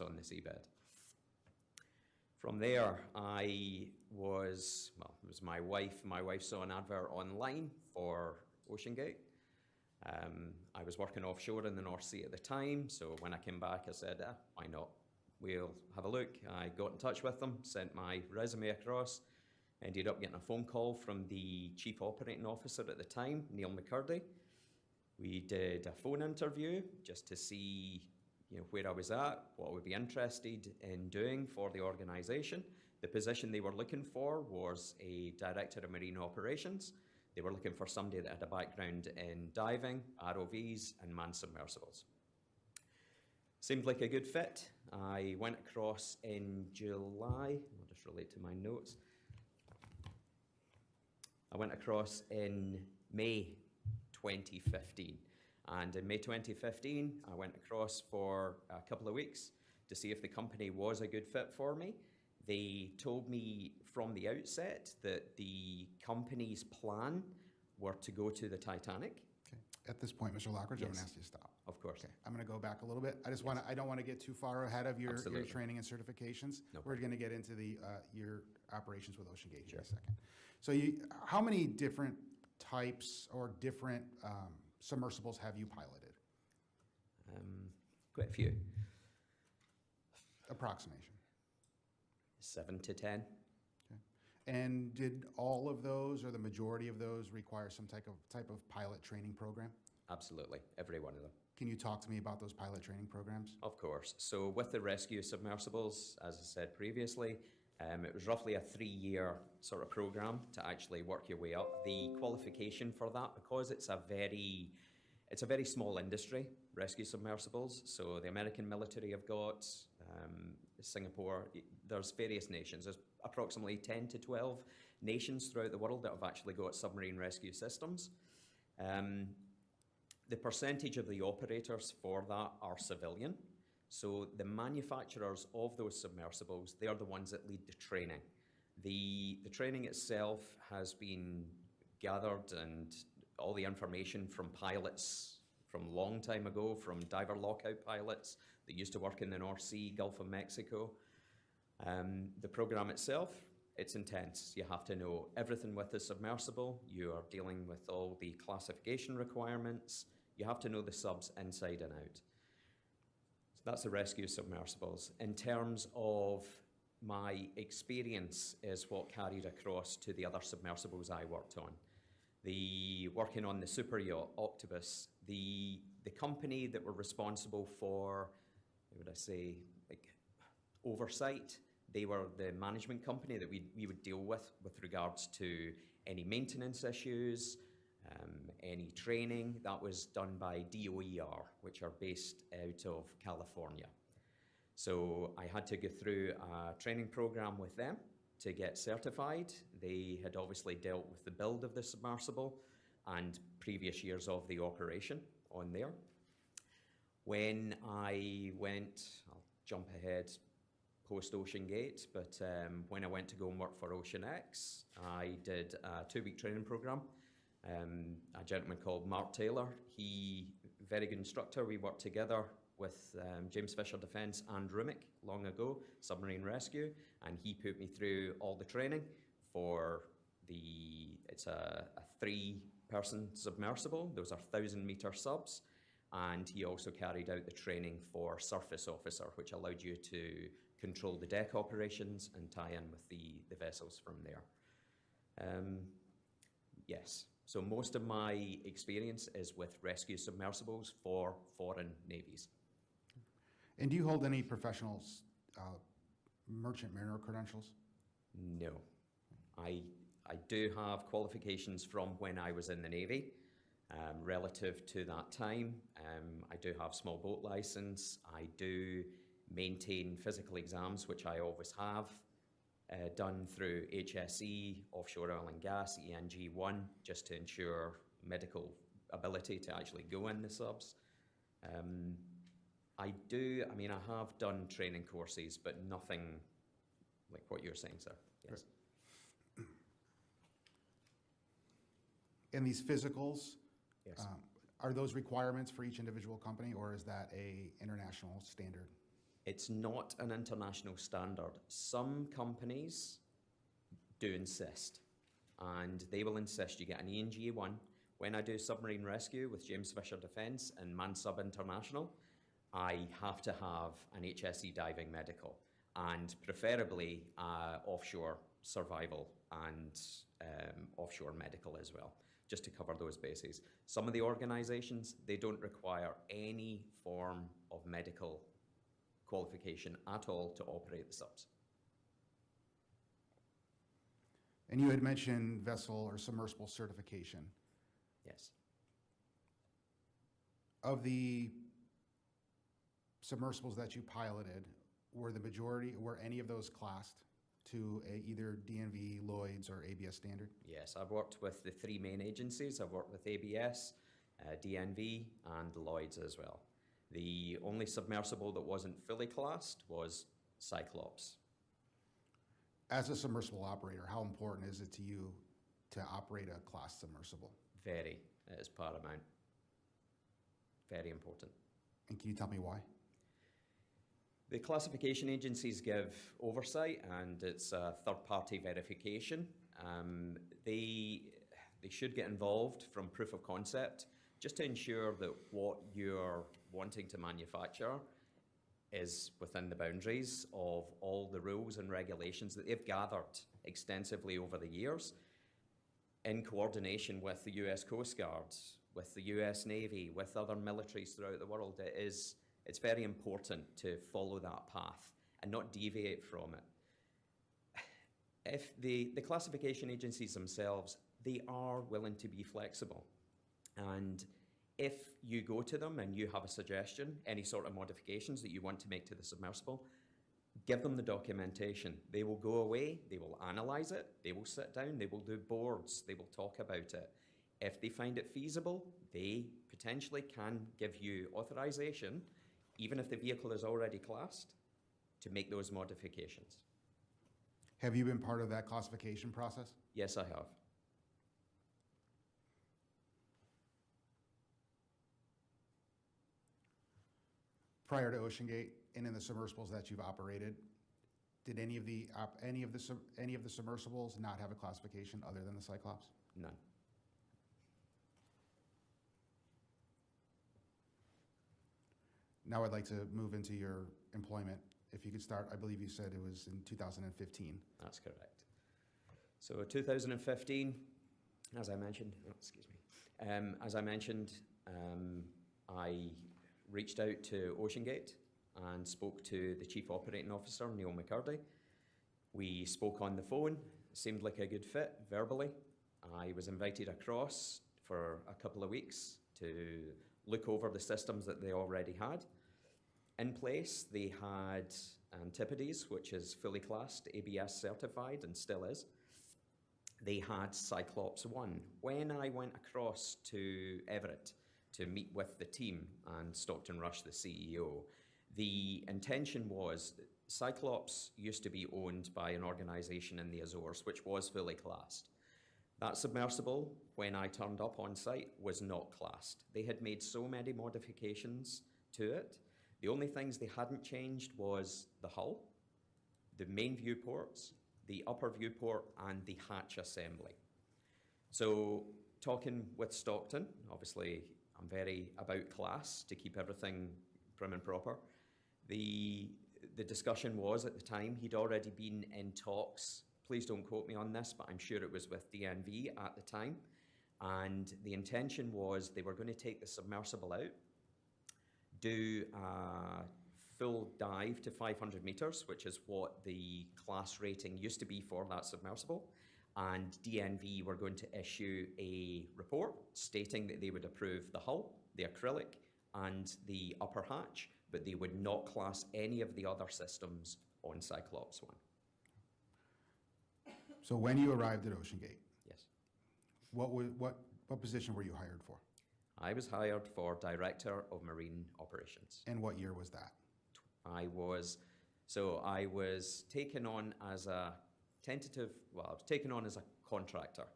on the seabed. From there, it was my wife. My wife saw an advert online for OceanGate. I was working offshore in the North Sea at the time, so when I came back, I said, why not? We'll have a look. I got in touch with them, sent my resume across, ended up getting a phone call from the Chief Operating Officer at the time, Neil McCurdy. We did a phone interview just to see where I was at, what I would be interested in doing for the organisation. The position they were looking for was a Director of Marine Operations. They were looking for somebody that had a background in diving, ROVs, and manned submersibles. Seemed like a good fit. I went across in July. I'll just relate to my notes. I went across in May 2015. And in May 2015, I went across for a couple of weeks to see if the company was a good fit for me. They told me from the outset that the company's plan were to go to the Titanic. Okay. At this point, Mr. Lockridge, Yes. I'm going to ask you to stop. Of course. Okay. I'm going to go back a little bit. I don't want to get too far ahead of your training and certifications. No We're going to get into your operations with OceanGate Sure. in a second. So how many different types or different submersibles have you piloted? Quite a few. Approximation. 7 to 10. Okay. And did all of those or the majority of those require some type of pilot training program? Absolutely, every one of them. Can you talk to me about those pilot training programs? Of course. So with the rescue submersibles, as I said previously, it was roughly a 3-year sort of program to actually work your way up. The qualification for that, because it's a very small industry, rescue submersibles. So the American military have got, Singapore, there's various nations. There's approximately 10 to 12 nations throughout the world that have actually got submarine rescue systems. The percentage of the operators for that are civilian. So the manufacturers of those submersibles, they are the ones that lead the training. The training itself has been gathered and all the information from pilots from a long time ago, from diver lockout pilots that used to work in the North Sea, Gulf of Mexico. The program itself, it's intense. You have to know everything with the submersible. You are dealing with all the classification requirements. You have to know the subs inside and out. So that's the rescue submersibles. In terms of my experience is what carried across to the other submersibles I worked on. Working on the super yacht Octopus, the company that were responsible for, how would I say, oversight, they were the management company that we would deal with regards to any maintenance issues, any training. That was done by DOER, which are based out of California. So I had to go through a training program with them to get certified. They had obviously dealt with the build of the submersible and previous years of the operation on there. When I went, I'll jump ahead post OceanGate, but when I went to go and work for OceanX, I did a 2-week training program. A gentleman called Mark Taylor, very good instructor. We worked together with James Fisher Defence and RUMIC long ago, submarine rescue, and he put me through all the training for it's a 3-person submersible. Those are 1,000-metre subs, and he also carried out the training for surface officer, which allowed you to control the deck operations and tie in with the vessels from there. Yes. So most of my experience is with rescue submersibles for foreign navies. And do you hold any professional merchant mariner credentials? No. I do have qualifications from when I was in the Navy. Relative to that time, I do have small boat license. I do maintain physical exams, which I always have. Done through HSE, offshore oil and gas, ENG1, just to ensure medical ability to actually go in the subs. I have done training courses, but nothing like what you're saying, sir. Yes. And these physicals, Yes. Are those requirements for each individual company, or is that a international standard? It's not an international standard. Some companies do insist, and they will insist you get an ENG 1. When I do submarine rescue with James Fisher Defence and Mansub International, I have to have an HSE diving medical, and preferably offshore survival and offshore medical as well, just to cover those bases. Some of the organisations, they don't require any form of medical qualification at all to operate the subs. And you had mentioned vessel or submersible certification. Yes. Of the submersibles that you piloted, were any of those classed to either DNV, Lloyd's, or ABS standard? Yes, I've worked with the 3 main agencies. I've worked with ABS, DNV, and Lloyd's as well. The only submersible that wasn't fully classed was Cyclops. As a submersible operator, how important is it to you to operate a class submersible? Very. It is paramount. Very important. And can you tell me why? The classification agencies give oversight, and it's a third-party verification. They should get involved from proof of concept, just to ensure that what you're wanting to manufacture is within the boundaries of all the rules and regulations that they've gathered extensively over the years, in coordination with the US Coast Guard, with the US Navy, with other militaries throughout the world. It's very important to follow that path and not deviate from it. If the classification agencies themselves, they are willing to be flexible. And if you go to them and you have a suggestion, any sort of modifications that you want to make to the submersible, give them the documentation. They will go away, they will analyze it, they will sit down, they will do boards, they will talk about it. If they find it feasible, they potentially can give you authorization, even if the vehicle is already classed, to make those modifications. Have you been part of that classification process? Yes, I have. Prior to OceanGate and in the submersibles that you've operated, did any of the submersibles not have a classification other than the Cyclops? None. Now I'd like to move into your employment. If you could start, I believe you said it was in 2015. That's correct. So 2015, as I mentioned, I reached out to OceanGate and spoke to the Chief Operating Officer, Neil McCurdy. We spoke on the phone, seemed like a good fit verbally. I was invited across for a couple of weeks to look over the systems that they already had in place. They had Antipodes, which is fully classed, ABS certified, and still is. They had Cyclops 1. When I went across to Everett to meet with the team and Stockton Rush, the CEO, the intention was Cyclops used to be owned by an organisation in the Azores, which was fully classed. That submersible, when I turned up on site, was not classed. They had made so many modifications to it. The only things they hadn't changed was the hull, the main viewports, the upper viewport, and the hatch assembly. So talking with Stockton, obviously I'm very about class to keep everything prim and proper. The discussion was, at the time, he'd already been in talks, please don't quote me on this, but I'm sure it was with DNV at the time, and the intention was they were going to take the submersible out, do a full dive to 500 meters, which is what the class rating used to be for that submersible, and DNV were going to issue a report stating that they would approve the hull, the acrylic, and the upper hatch, but they would not class any of the other systems on Cyclops 1. So when you arrived at OceanGate, Yes. what position were you hired for? I was hired for Director of Marine Operations. And what year was that? I was taken on as a contractor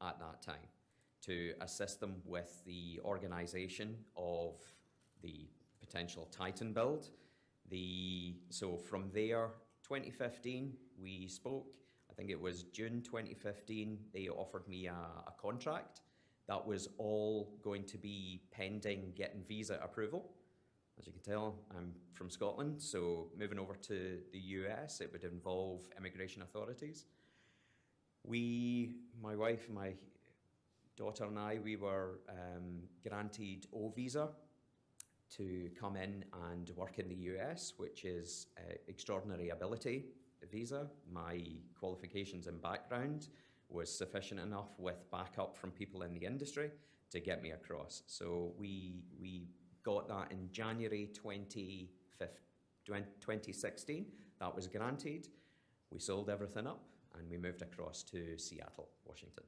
at that time to assist them with the organisation of the potential Titan build, So from there, 2015, we spoke. I think it was June 2015, they offered me a contract that was all going to be pending getting visa approval. As you can tell, I'm from Scotland, so moving over to the US, it would involve immigration authorities. My wife, my daughter and I, we were granted O visa to come in and work in the US, which is extraordinary ability visa. My qualifications and background was sufficient enough with backup from people in the industry to get me across. So we got that in January 2016. That was granted. We sold everything up and we moved across to Seattle, Washington.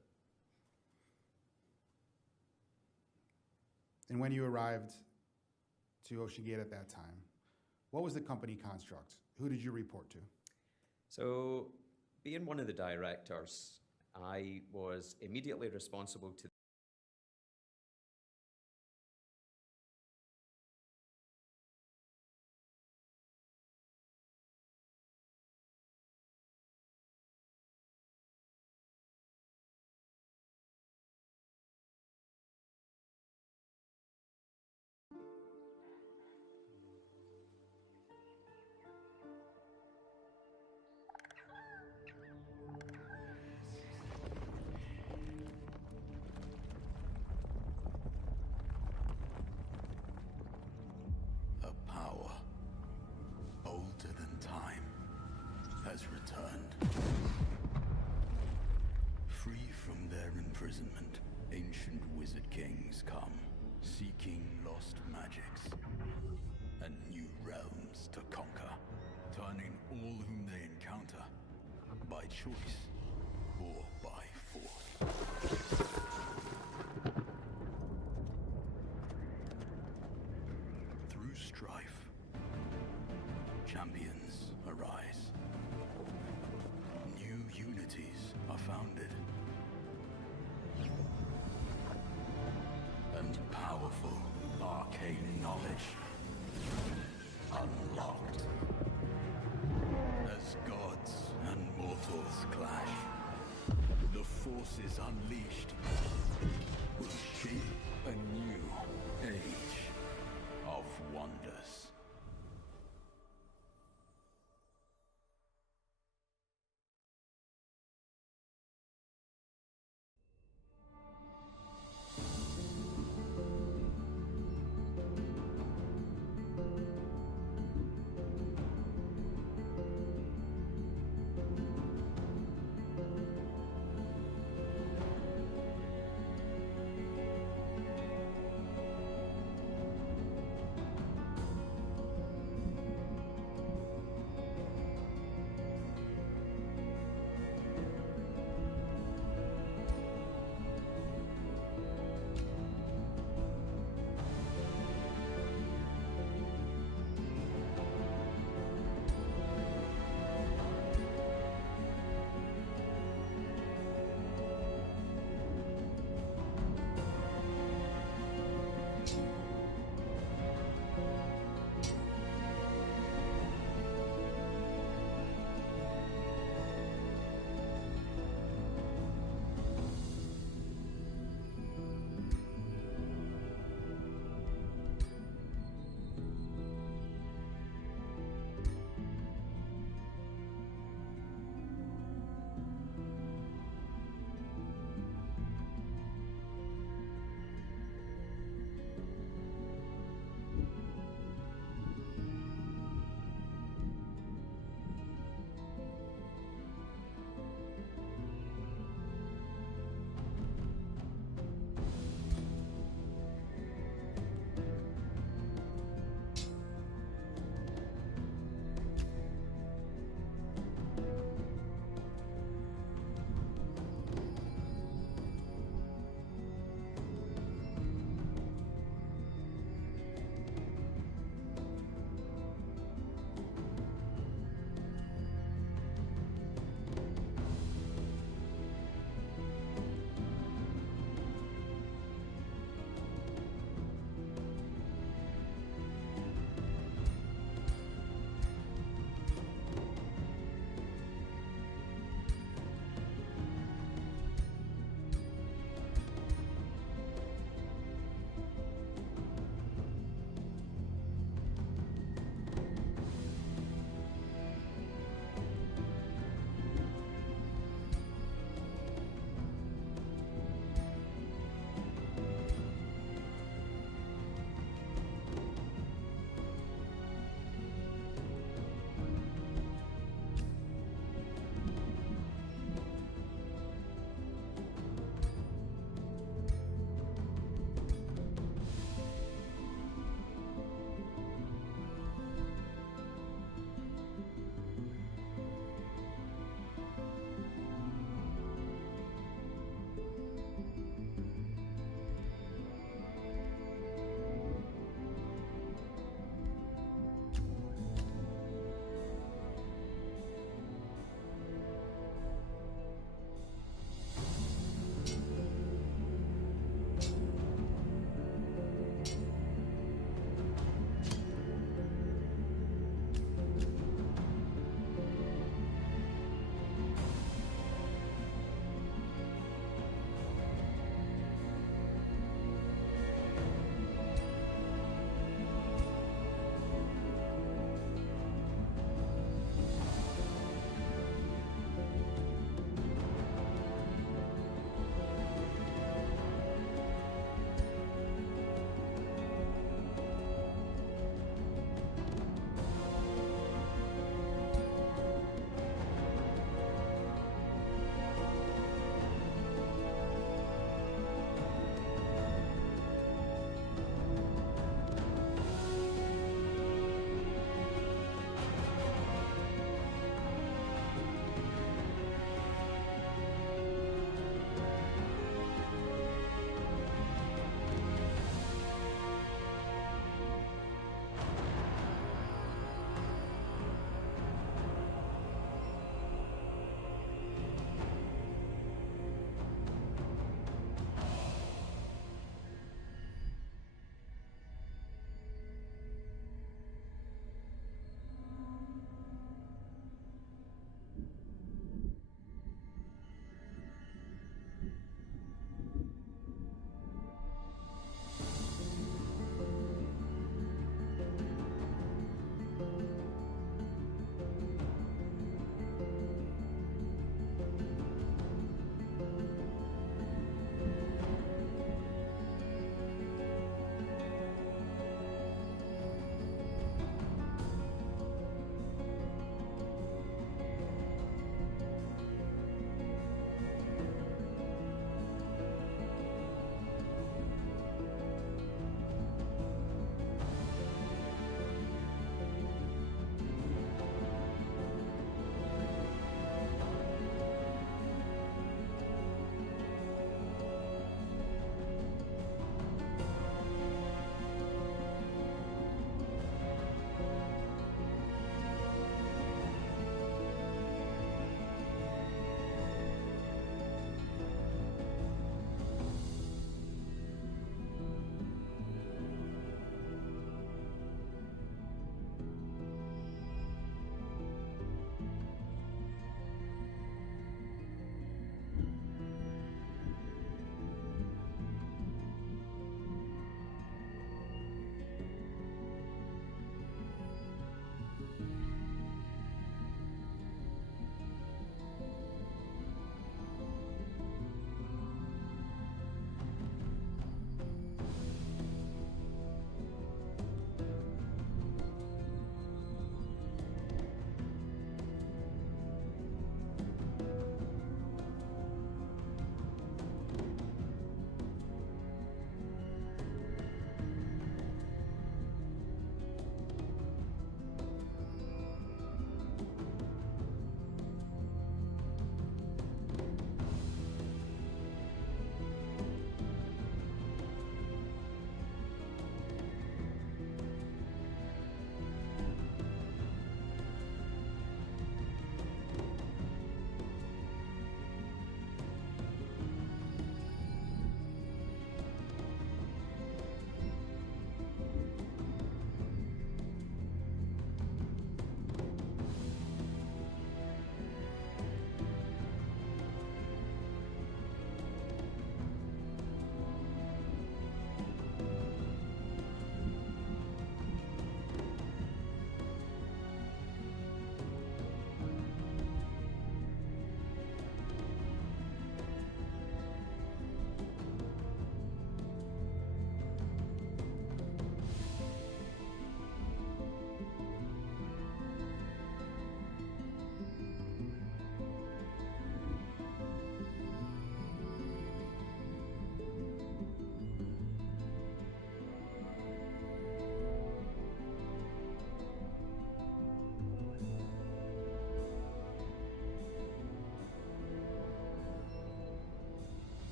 And when you arrived to OceanGate at that time, what was the company construct? Who did you report to? So, being one of the directors, I was immediately responsible to imprisonment, ancient wizard kings come, seeking lost magics and new realms to conquer, turning all whom they encounter, by choice or by force. Through strife, champions arise. New unities are founded. And powerful arcane knowledge unlocked. As gods and mortals clash, the forces unleashed will shape a new age of wonders.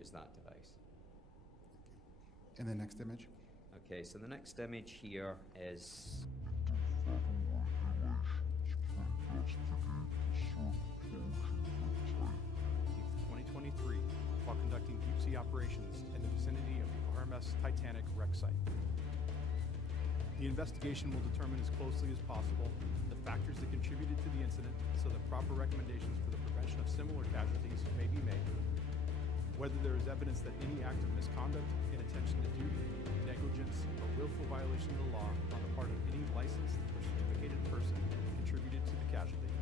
use that device. And the next image? Okay, so the next image here is 2023, while conducting deep sea operations in the vicinity of the RMS Titanic wreck site. The investigation will determine as closely as possible the factors that contributed to the incident so that proper recommendations for the prevention of similar casualties may be made, whether there is evidence that any act of misconduct, inattention to duty, negligence, or willful violation of the law on the part of any licensed or certificated person contributed to the casualty,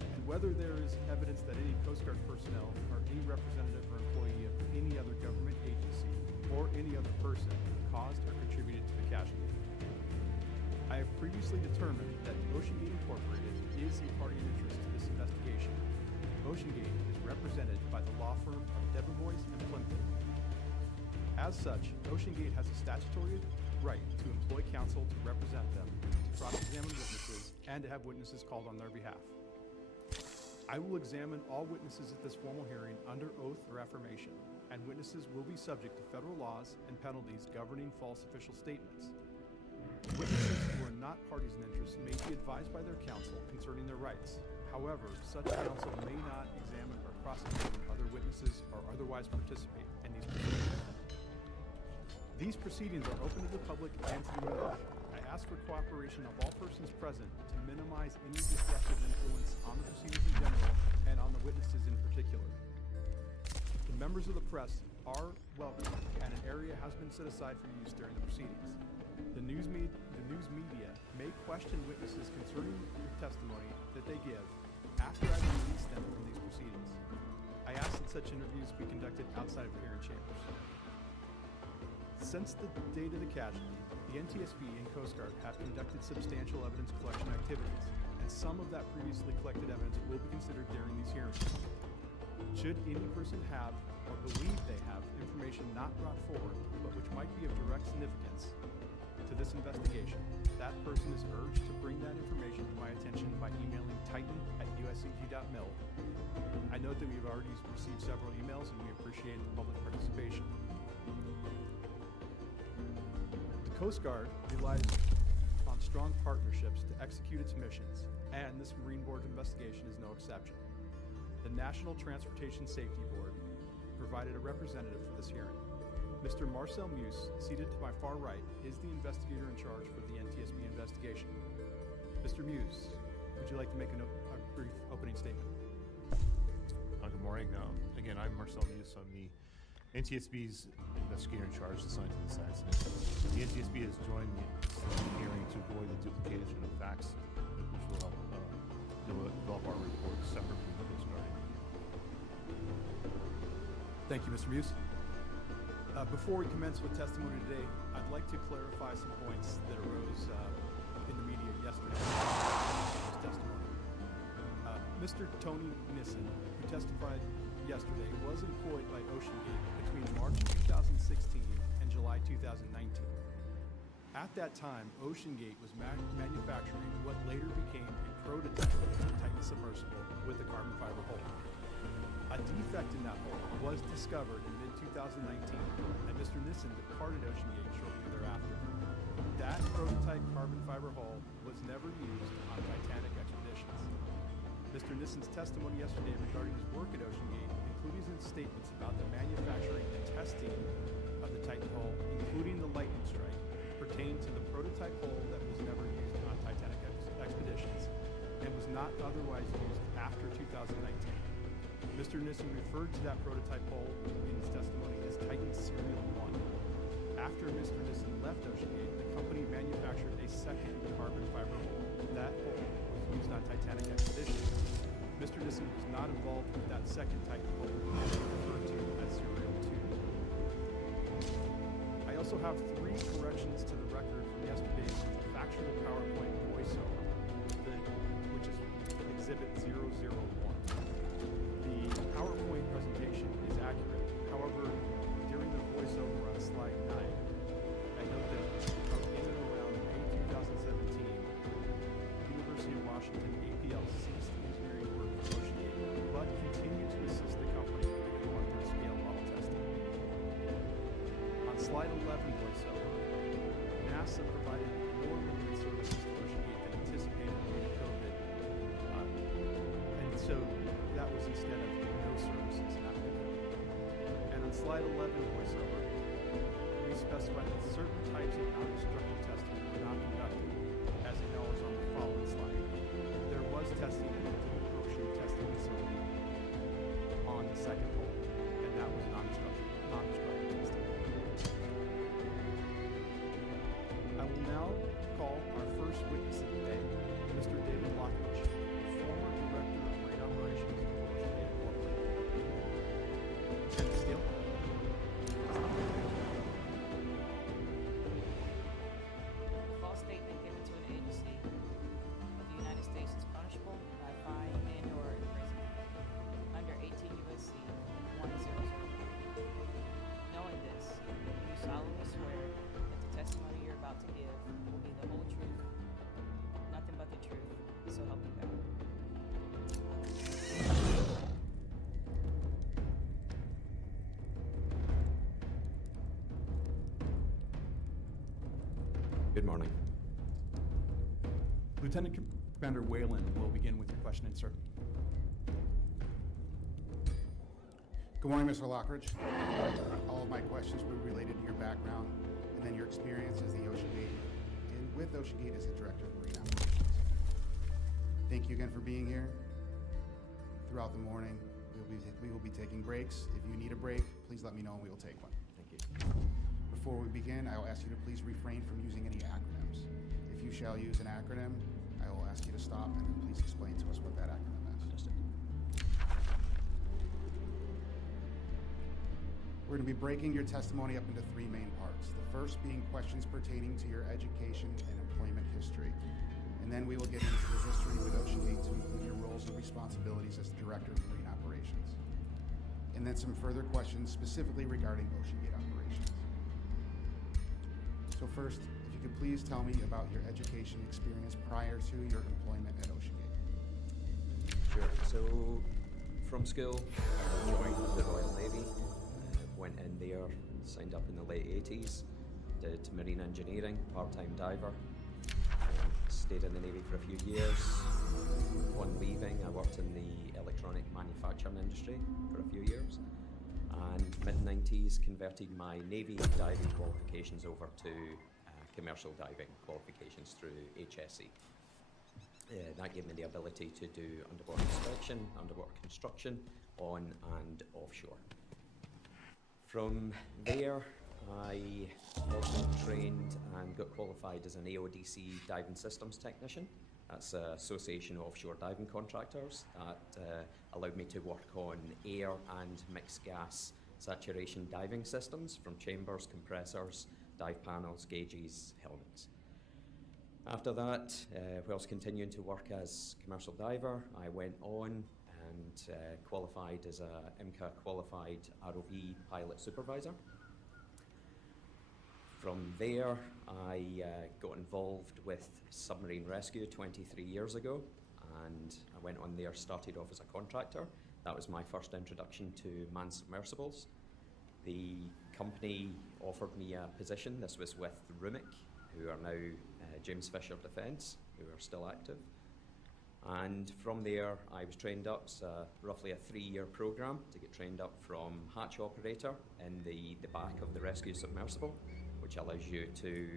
and whether there is evidence that any Coast Guard personnel or any representative or employee of any other government agency or any other person caused or contributed to the casualty. I have previously determined that OceanGate Incorporated is a party of interest to this investigation. OceanGate is represented by the law firm of Debevoise and Plimpton. As such, OceanGate has a statutory right to employ counsel to represent them, to cross-examine witnesses, and to have witnesses called on their behalf. I will examine all witnesses at this formal hearing under oath or affirmation, and witnesses will be subject to federal laws and penalties governing false official statements. Witnesses who are not parties in interest may be advised by their counsel concerning their rights. However, such counsel may not examine or cross-examine other witnesses or otherwise participate in these proceedings. These proceedings are open to the public and to the media. I ask for cooperation of all persons present to minimize any disruptive influence on the proceedings in general and on the witnesses in particular. The members of the press are welcome, and an area has been set aside for use during the proceedings. The news media may question witnesses concerning the testimony that they give after I release them from these proceedings. I ask that such interviews be conducted outside of the hearing chambers. Since the date of the casualty, the NTSB and Coast Guard have conducted substantial evidence collection activities, and some of that previously collected evidence will be considered during these hearings. Should any person have or believe they have information not brought forward, but which might be of direct significance to this investigation, that person is urged to bring that information to my attention by emailing titan@uscg.mil. I note that we've already received several emails and we appreciate the public participation. The Coast Guard relies on strong partnerships to execute its missions, and this Marine Board investigation is no exception. The National Transportation Safety Board provided a representative for this hearing. Mr. Marcel Muse, seated to my far right, is the investigator in charge for the NTSB investigation. Mr. Muse, would you like to make a brief opening statement? Good morning. Again, I'm Marcel Muse. I'm the NTSB's investigator in charge assigned to this accident. The NTSB has joined the hearing to avoid the duplication of facts, which will help develop our report separate from the Coast Guard. Thank you, Mr. Muse. Before we commence with testimony today, I'd like to clarify some points that arose in the media yesterday. Testimony. Mr. Tony Nissen, who testified yesterday, was employed by OceanGate between March 2016 and July 2019. At that time, OceanGate was manufacturing what later became a prototype Titan submersible with a carbon fiber hull. A defect in that hull was discovered in mid-2019, and Mr. Nissen departed OceanGate shortly thereafter. That prototype carbon fiber hull was never used on Titanic expeditions. Mr. Nissen's testimony yesterday regarding his work at OceanGate, including his statements about the manufacturing and testing of the Titan hull, including the lightning strike, pertain to the prototype hull that was never used on Titanic expeditions and was not otherwise used after 2019. Mr. Nissen referred to that prototype hull in his testimony as Titan Serial 1. After Mr. Nissen left OceanGate, the company manufactured a second carbon fiber hull. That hull was used on Titanic expeditions. Mr. Nissen was not involved with that second Titan hull, referred to as Serial 2. I also have 3 corrections to the record from yesterday's factual PowerPoint voiceover, which is Exhibit 001. The PowerPoint presentation is accurate. However, during the voiceover on slide 9, I note that from in and around May 2017, University of Washington APL ceased engineering work for OceanGate, but continued to assist the company with 1/3 scale model testing. NASA provided more limited services to OceanGate than anticipated due to COVID. And so that was instead of no services after COVID. And on slide 11 voiceover, we specify that certain types of non-destructive testing were not conducted, as acknowledged on the following slide. There was testing at the Ocean testing facility on the second hole, and that was non-destructive testing. I will now call our first witness of the day, Mr. David Lockridge, former Director of Marine Operations for OceanGate Incorporated. Lieutenant Steele. A false statement given to an agency of the United States is punishable by fine and/or imprisonment under 18 U.S.C. 1001. Knowing this, you solemnly swear that the testimony you're about to give will be the whole truth, nothing but the truth, so help you God. Good morning. Lieutenant Commander Whalen will begin with your questioning, sir. Good morning, Mr. Lockridge. All of my questions will be related to your background and then your experience as the OceanGate and with OceanGate as the Director of Marine Operations. Thank you again for being here. Throughout the morning, we will be taking breaks. If you need a break, please let me know and we will take one. Thank you. Before we begin, I will ask you to please refrain from using any acronyms. If you shall use an acronym, I will ask you to stop and then please explain to us what that acronym is. Understood. We're going to be breaking your testimony up into three main parts. The first being questions pertaining to your education and employment history. And then we will get into the history with OceanGate to include your roles and responsibilities as the Director of Marine Operations. And then some further questions specifically regarding OceanGate operations. So first, if you could please tell me about your education experience prior to your employment at OceanGate. Sure. So, from school, I joined the Royal Navy, went in there, signed up in the late 80s, did marine engineering, part-time diver, stayed in the Navy for a few years. Upon leaving, I worked in the electronic manufacturing industry for a few years. And mid-90s, converted my Navy diving qualifications over to commercial diving qualifications through HSE. That gave me the ability to do underwater inspection, underwater construction, on and offshore. From there, I also trained and got qualified as an AODC diving systems technician. That's Association of Offshore Diving Contractors. That allowed me to work on air and mixed gas saturation diving systems from chambers, compressors, dive panels, gauges, helmets. After that, whilst continuing to work as commercial diver, I went on and qualified as a IMCA qualified ROV pilot supervisor. From there, I got involved with submarine rescue 23 years ago, and I went on there, started off as a contractor. That was my first introduction to manned submersibles. The company offered me a position. This was with Rumik, who are now James Fisher Defence, who are still active. And from there, I was trained up. It's roughly a 3-year program to get trained up from hatch operator in the back of the rescue submersible, which allows you to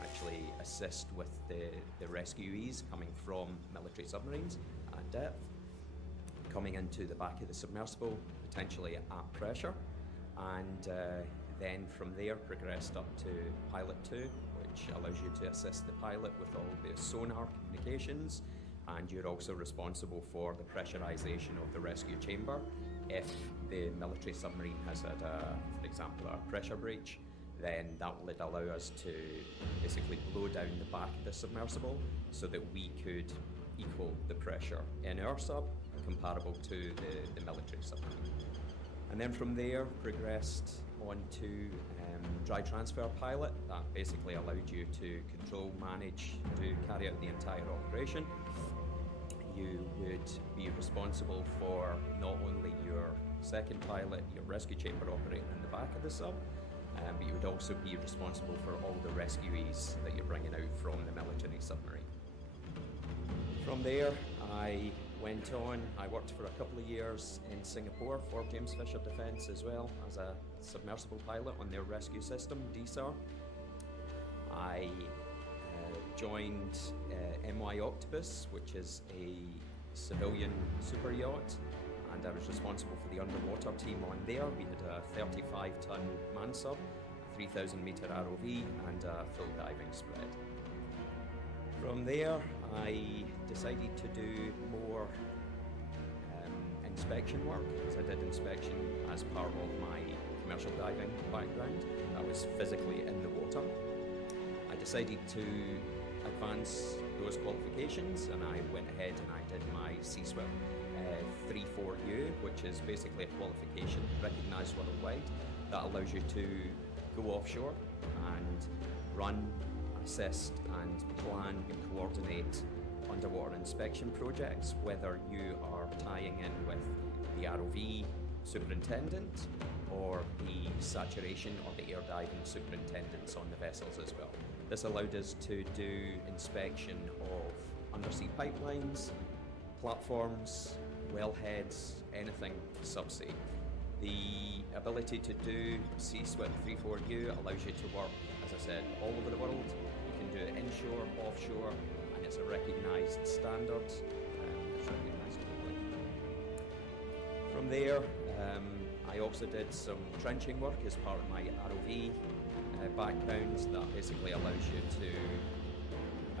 actually assist with the rescuees coming from military submarines at depth, coming into the back of the submersible, potentially at pressure, and then from there progressed up to Pilot 2, which allows you to assist the pilot with all the sonar communications, and you're also responsible for the pressurization of the rescue chamber if the military submarine has had, for example, a pressure breach. Then that would allow us to basically blow down the back of the submersible so that we could equal the pressure in our sub, comparable to the military submarine. And then from there, progressed on to dry transfer pilot. That basically allowed you to control, manage, to carry out the entire operation. You would be responsible for not only your second pilot, your rescue chamber operating in the back of the sub, but you would also be responsible for all the rescuees that you're bringing out from the military submarine. From there, I went on, I worked for a couple of years in Singapore for James Fisher Defence as well as a submersible pilot on their rescue system, DSAR. I joined MY Octopus, which is a civilian super yacht, and I was responsible for the underwater team on there. We had a 35-ton man sub, a 3,000-metre ROV, and a full diving spread. From there, I decided to do more inspection work, as I did inspection as part of my commercial diving background. I was physically in the water. I decided to advance those qualifications, and I went ahead and I did my CSWIP 3-4U, which is basically a qualification recognised worldwide that allows you to go offshore and run, assist and plan and coordinate underwater inspection projects, whether you are tying in with the ROV superintendent or the saturation or the air diving superintendents on the vessels as well. This allowed us to do inspection of undersea pipelines, platforms, wellheads, anything subsea. The ability to do CSWIP 3-4U allows you to work, as I said, all over the world. You can do it inshore, offshore, and it's a recognised standard. It's recognised globally. From there, I also did some trenching work as part of my ROV background. That basically allows you to,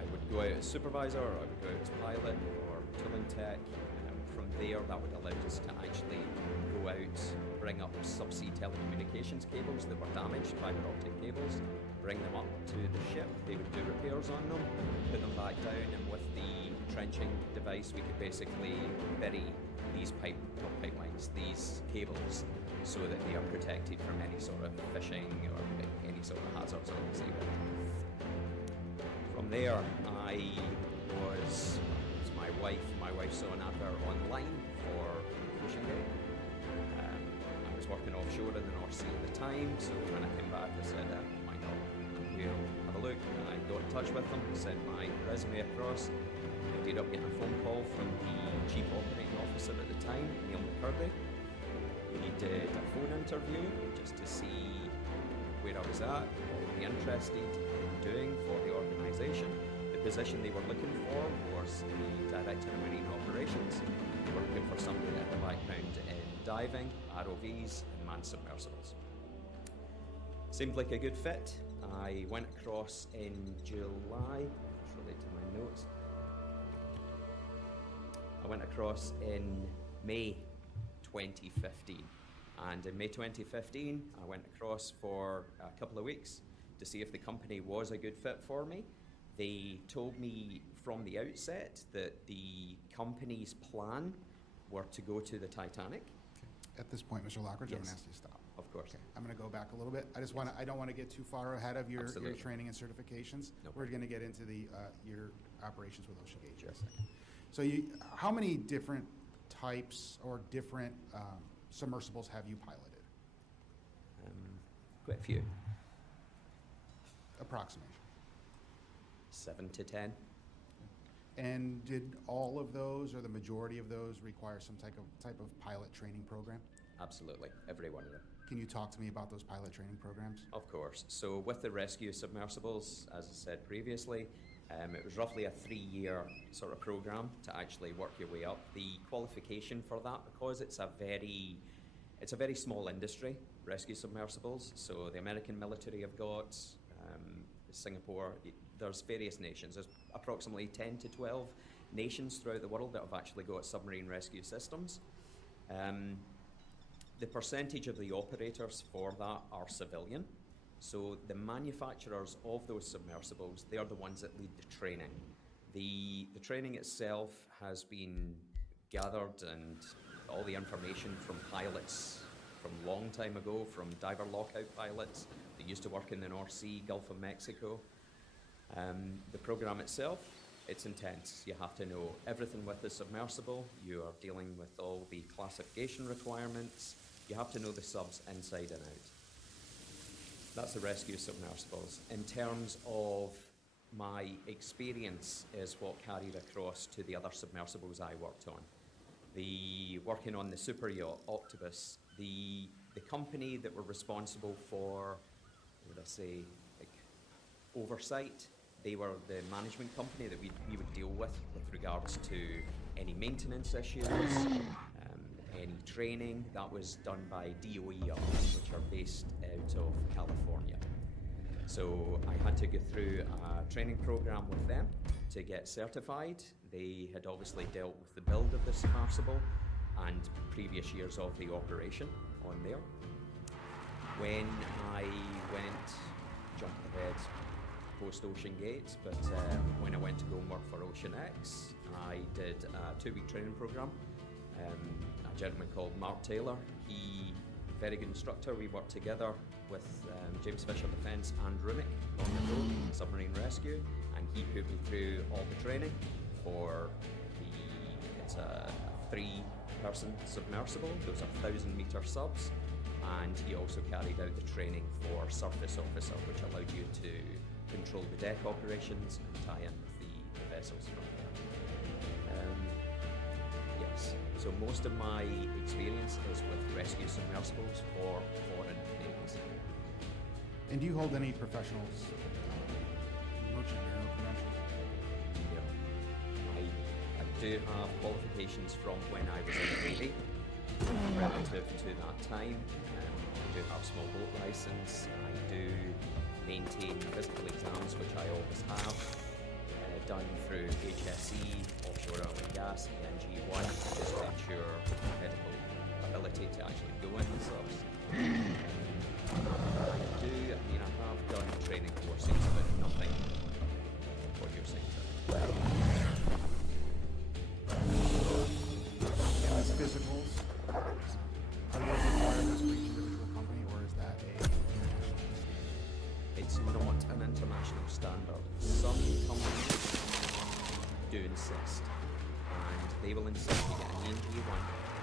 I would go out as supervisor, or I would go out as pilot, or tooling tech. From there, that would allow us to actually go out, bring up subsea telecommunications cables that were damaged, fibre optic cables, bring them up to the ship. They would do repairs on them, put them back down, and with the trenching device, we could basically bury these pipelines, these cables, so that they are protected from any sort of fishing or any sort of hazards on the seabed. From there, I was my wife saw an advert online for OceanGate. I was working offshore in the North Sea at the time, so when I came back, I said, why not? We'll have a look. I got in touch with them, sent my resume across. I ended up getting a phone call from the Chief Operating Officer at the time, Neil McCurdy. We did a phone interview just to see where I was at, what would be interested in doing for the organisation. The position they were looking for was the Director of Marine Operations. They were looking for somebody that had a background in diving, ROVs, and manned submersibles. Seemed like a good fit. I went across in July, just relate to my notes. I went across in May 2015. And in May 2015, I went across for a couple of weeks to see if the company was a good fit for me. They told me from the outset that the company's plan were to go to the Titanic. At this point, Mr. Lockridge, I'm going to Yes. ask you to stop. Of course. Okay. I'm going to go back a little bit. I don't want to get too far ahead of your Absolutely. training and certifications. No We're going to get into your operations with OceanGate in a second. So how many different types or different submersibles have you piloted? Quite a few. Approximation. 7 to 10. And did all of those or the majority of those require some type of pilot training program? Absolutely. Every one of them. Can you talk to me about those pilot training programs? Of course. So with the rescue submersibles, as I said previously, it was roughly a 3-year sort of program to actually work your way up. The qualification for that, because it's a very small industry, rescue submersibles. So the American military have got, Singapore, there's various nations. There's approximately 10 to 12 nations throughout the world that have actually got submarine rescue systems. The percentage of the operators for that are civilian. So the manufacturers of those submersibles, they are the ones that lead the training. The training itself has been gathered, and all the information from pilots from a long time ago, from diver lockout pilots that used to work in the North Sea, Gulf of Mexico. The program itself, it's intense. You have to know everything with the submersible. You are dealing with all the classification requirements. You have to know the subs inside and out. That's the rescue submersibles. In terms of my experience is what carried across to the other submersibles I worked on. Working on the super yacht Octopus, the company that were responsible for, what would I say, like oversight, they were the management company that we would deal with regards to any maintenance issues, any training. That was done by DOE yards, which are based out of California. So I had to go through a training program with them to get certified. They had obviously dealt with the build of the submersible and previous years of the operation on there. When I jumped ahead post Ocean Gate, but when I went to go and work for Ocean X, I did a 2-week training program. A gentleman called Mark Taylor, he, very good instructor, we worked together with James Fisher Defence and Runic on the road, submarine rescue, and he put me through all the training for it's a 3-person submersible. Those are 1,000-metre subs, and he also carried out the training for surface officer, which allowed you to control the deck operations and tie in with the vessels from there. Yes, so most of my experience is with rescue submersibles for foreign navies. And do you hold any professional merchant mariner credentials? Yeah. I do have qualifications from when I was in the Navy. Relative to that time, I do have small boat license. I do maintain physical exams, which I always have, done through HSE, offshore oil and gas, ENG1, just to ensure medical ability to actually go in the subs. I have done training courses, but nothing what you're saying. And these physicals, are those requirements for each individual company, or is that a international standard? It's not an international standard. Some companies do insist, and they will insist you get an ENG1.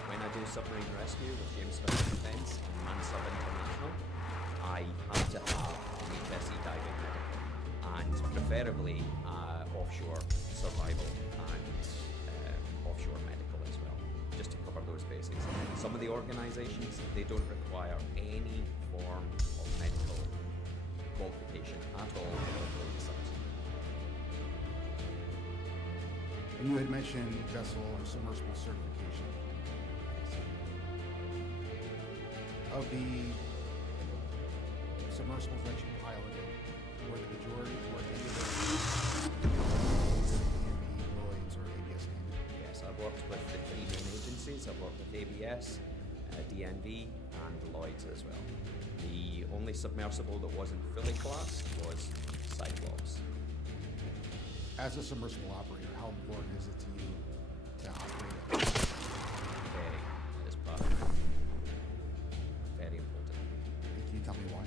When I do submarine rescue with James Fisher Defence and Mansub International, I have to have an HSE diving medical, and preferably offshore survival and offshore medical as well, just to cover those bases. Some of the organisations, they don't require any form of medical qualification at all to operate the subs. And you had mentioned vessel or submersible certification. Of the submersibles that you piloted, were the majority, were any of those DNV, Lloyd's, or ABS standard? Yes, I've worked with the 3 main agencies. I've worked with ABS, DNV, and Lloyd's as well. The only submersible that wasn't fully classed was Cyclops. As a submersible operator, how important is it to you to operate it? Very, that is part of it. Very important. Can you tell me why?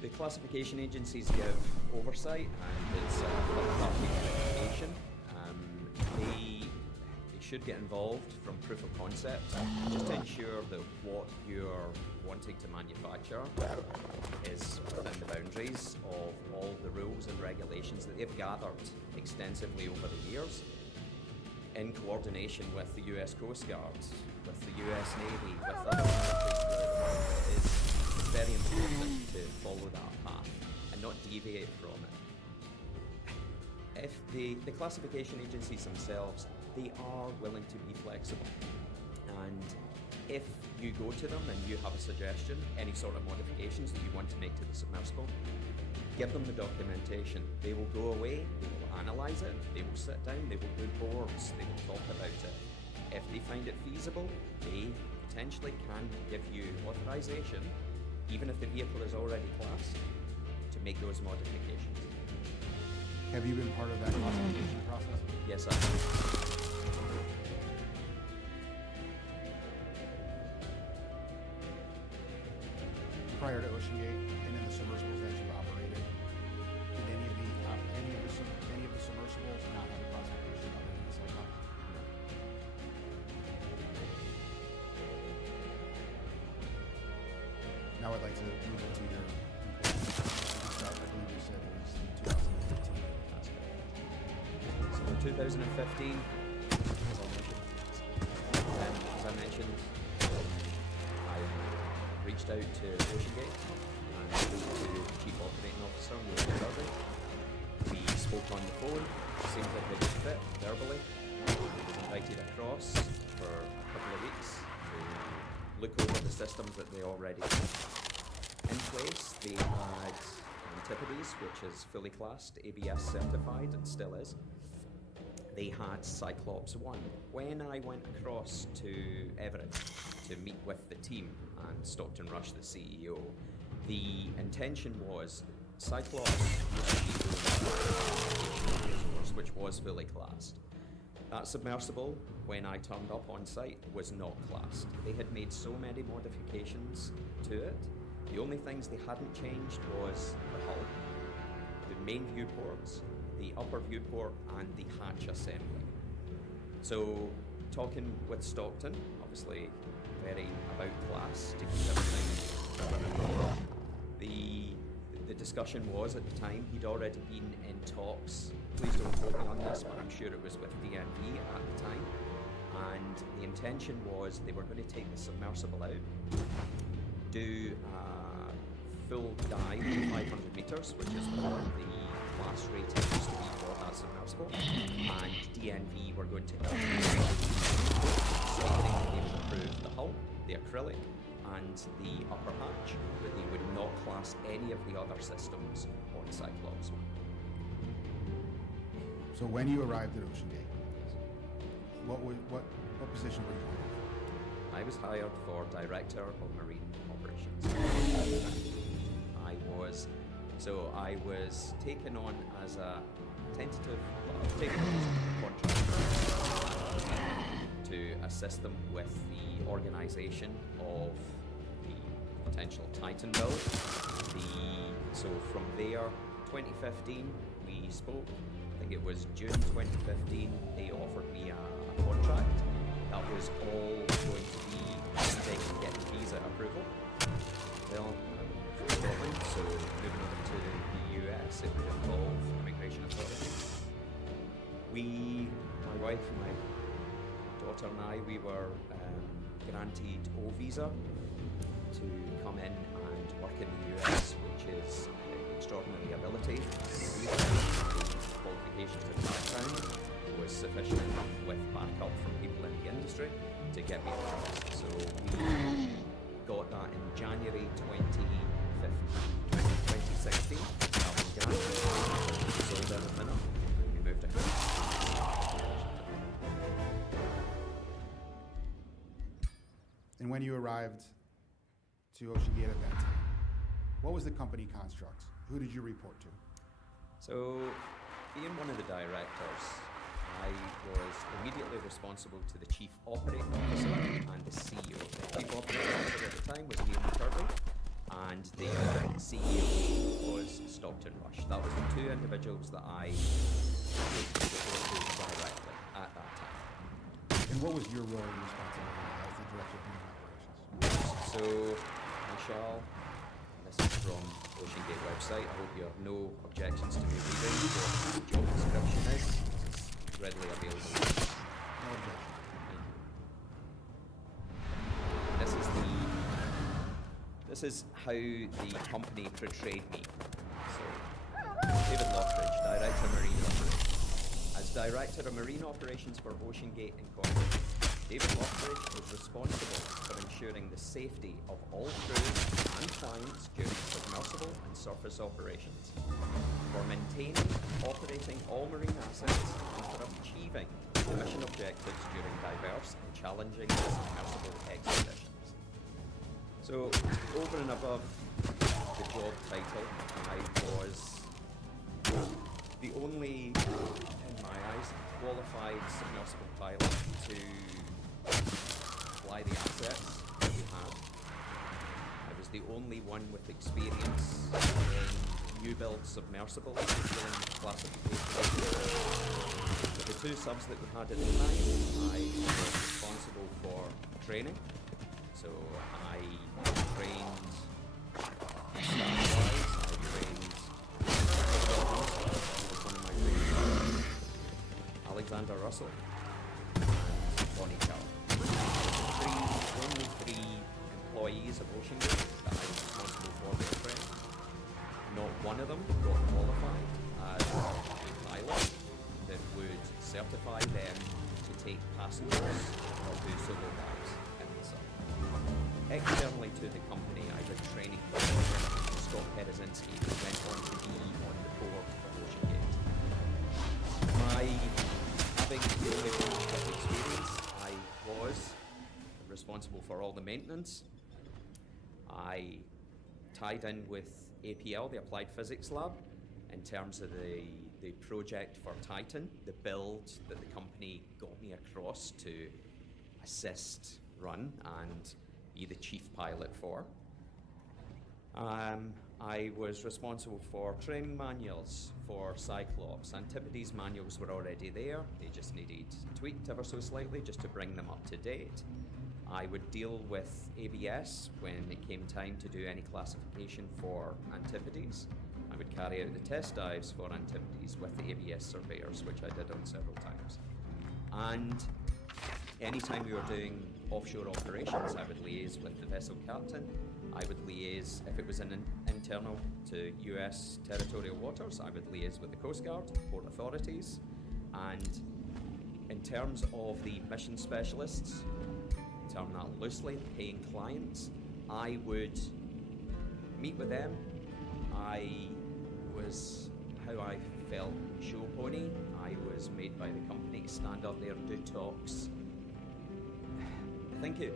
The classification agencies give oversight, and it's a third-party verification. They should get involved from proof of concept, just to ensure that what you're wanting to manufacture is within the boundaries of all the rules and regulations that they've gathered extensively over the years, in coordination with the US Coast Guard, with the US Navy, with other militaries throughout the world. It's very important to follow that path and not deviate from it. If the classification agencies themselves, they are willing to be flexible, and if you go to them and you have a suggestion, any sort of modifications that you want to make to the submersible, give them the documentation. They will go away, they will analyse it, they will sit down, they will do boards, they will talk about it. If they find it feasible, they potentially can give you authorization, even if the vehicle is already classed, to make those modifications. Have you been part of that classification process? Yes, I have. Prior to Ocean Gate and in the submersibles that you've operated, did any of the submersibles not have a classification other than the Cyclops? Now I'd like to move into your employment. You start, I believe you said it was in 2015. That's correct. So in 2015, as I mentioned, I reached out to OceanGate and spoke to the Chief Operating Officer, Molekin. We spoke on the phone, seemed like a good fit verbally. I was invited across for a couple of weeks to look over the systems that they already had in place. They had Antipodes, which is fully classed, ABS certified, and still is. They had Cyclops 1. When I went across to Everett to meet with the team and Stockton Rush, the CEO, the intention was Cyclops used to be doing which was fully classed. That submersible, when I turned up on site, was not classed. They had made so many modifications to it. The only things they hadn't changed was the hull, the main viewports, the upper viewport, and the hatch assembly. So, talking with Stockton, obviously very about class to keep everything running over. The discussion was at the time, he'd already been in talks, please don't quote me on this, but I'm sure it was with DNV at the time, and the intention was they were going to take the submersible out, do a full dive of 500 meters, which is what the class rating used to be for that submersible, and DNV were going to improve the hull, the acrylic, and the upper hatch, but they would not class any of the other systems on Cyclops 1. So when you arrived at OceanGate, what position were you on? I was hired for Director of Marine Operations. I was taken on as a tentative contractor to assist them with the organisation of the potential Titan build. So from there, 2015, we spoke. I think it was June 2015, they offered me a contract. That was all going to be pending getting visa approval. Well, from Scotland, so moving over to the US, it would involve immigration authorities. My wife, my daughter and I, we were granted O visa to come in and work in the US, which is extraordinary ability. The qualifications and background was sufficient enough with backup from people in the industry to get me across. So we got that in January 2016. That was January. Sold in a minute. We moved across. And when you arrived to OceanGate at that time, what was the company construct? Who did you report to? So, being one of the directors, I was immediately responsible to the Chief Operating Officer and the CEO. The Chief Operating Officer at the time was Neil McCurdy, and the CEO was Stockton Rush. That was the two individuals that I reported to directly at that time. And what was your role and responsibility as the Director of Marine Operations? So, Michelle, and this is from OceanGate website. I hope you have no objections to me reading what the job description is. It's readily available. No objection. This is how the company portrayed me. So, David Lockridge, Director of Marine Operations. As Director of Marine Operations for OceanGate Incorporated, David Lockridge was responsible for ensuring the safety of all crews and clients during submersible and surface operations, for maintaining and operating all marine assets, and for achieving the mission objectives during diverse and challenging submersible expeditions. So, over and above the job title, I was the only, in my eyes, qualified submersible pilot to fly the assets that we had. I was the only one with experience in new build submersibles, classification. With the two subs that we had at the time, I was responsible for training. So I trained Staff-wise, I trained one of my trainees, Alexander Russell, and Bonnie Carr. Only three employees of Ocean Gate that I was responsible for their training. Not one of them got qualified as a pilot that would certify them to take passengers or do solo dives in the sun. Externally to the company, I did training for Scott Perezinski, who went on to be on the board of Ocean Gate. Having the only cruise ship experience, I was responsible for all the maintenance. I tied in with APL, the Applied Physics Lab, in terms of the project for Titan, the build that the company got me across to assist, run, and be the chief pilot for. I was responsible for training manuals for Cyclops. Antipodes manuals were already there. They just needed tweaked ever so slightly just to bring them up to date. I would deal with ABS when it came time to do any classification for Antipodes. I would carry out the test dives for Antipodes with the ABS surveyors, which I did on several times. And anytime we were doing offshore operations, I would liaise with the vessel captain. I would liaise, if it was an internal to US territorial waters, I would liaise with the Coast Guard, port authorities. And in terms of the mission specialists, term that loosely, paying clients, I would meet with them. I was how I felt show pony. I was made by the company to stand up there and do talks. I think it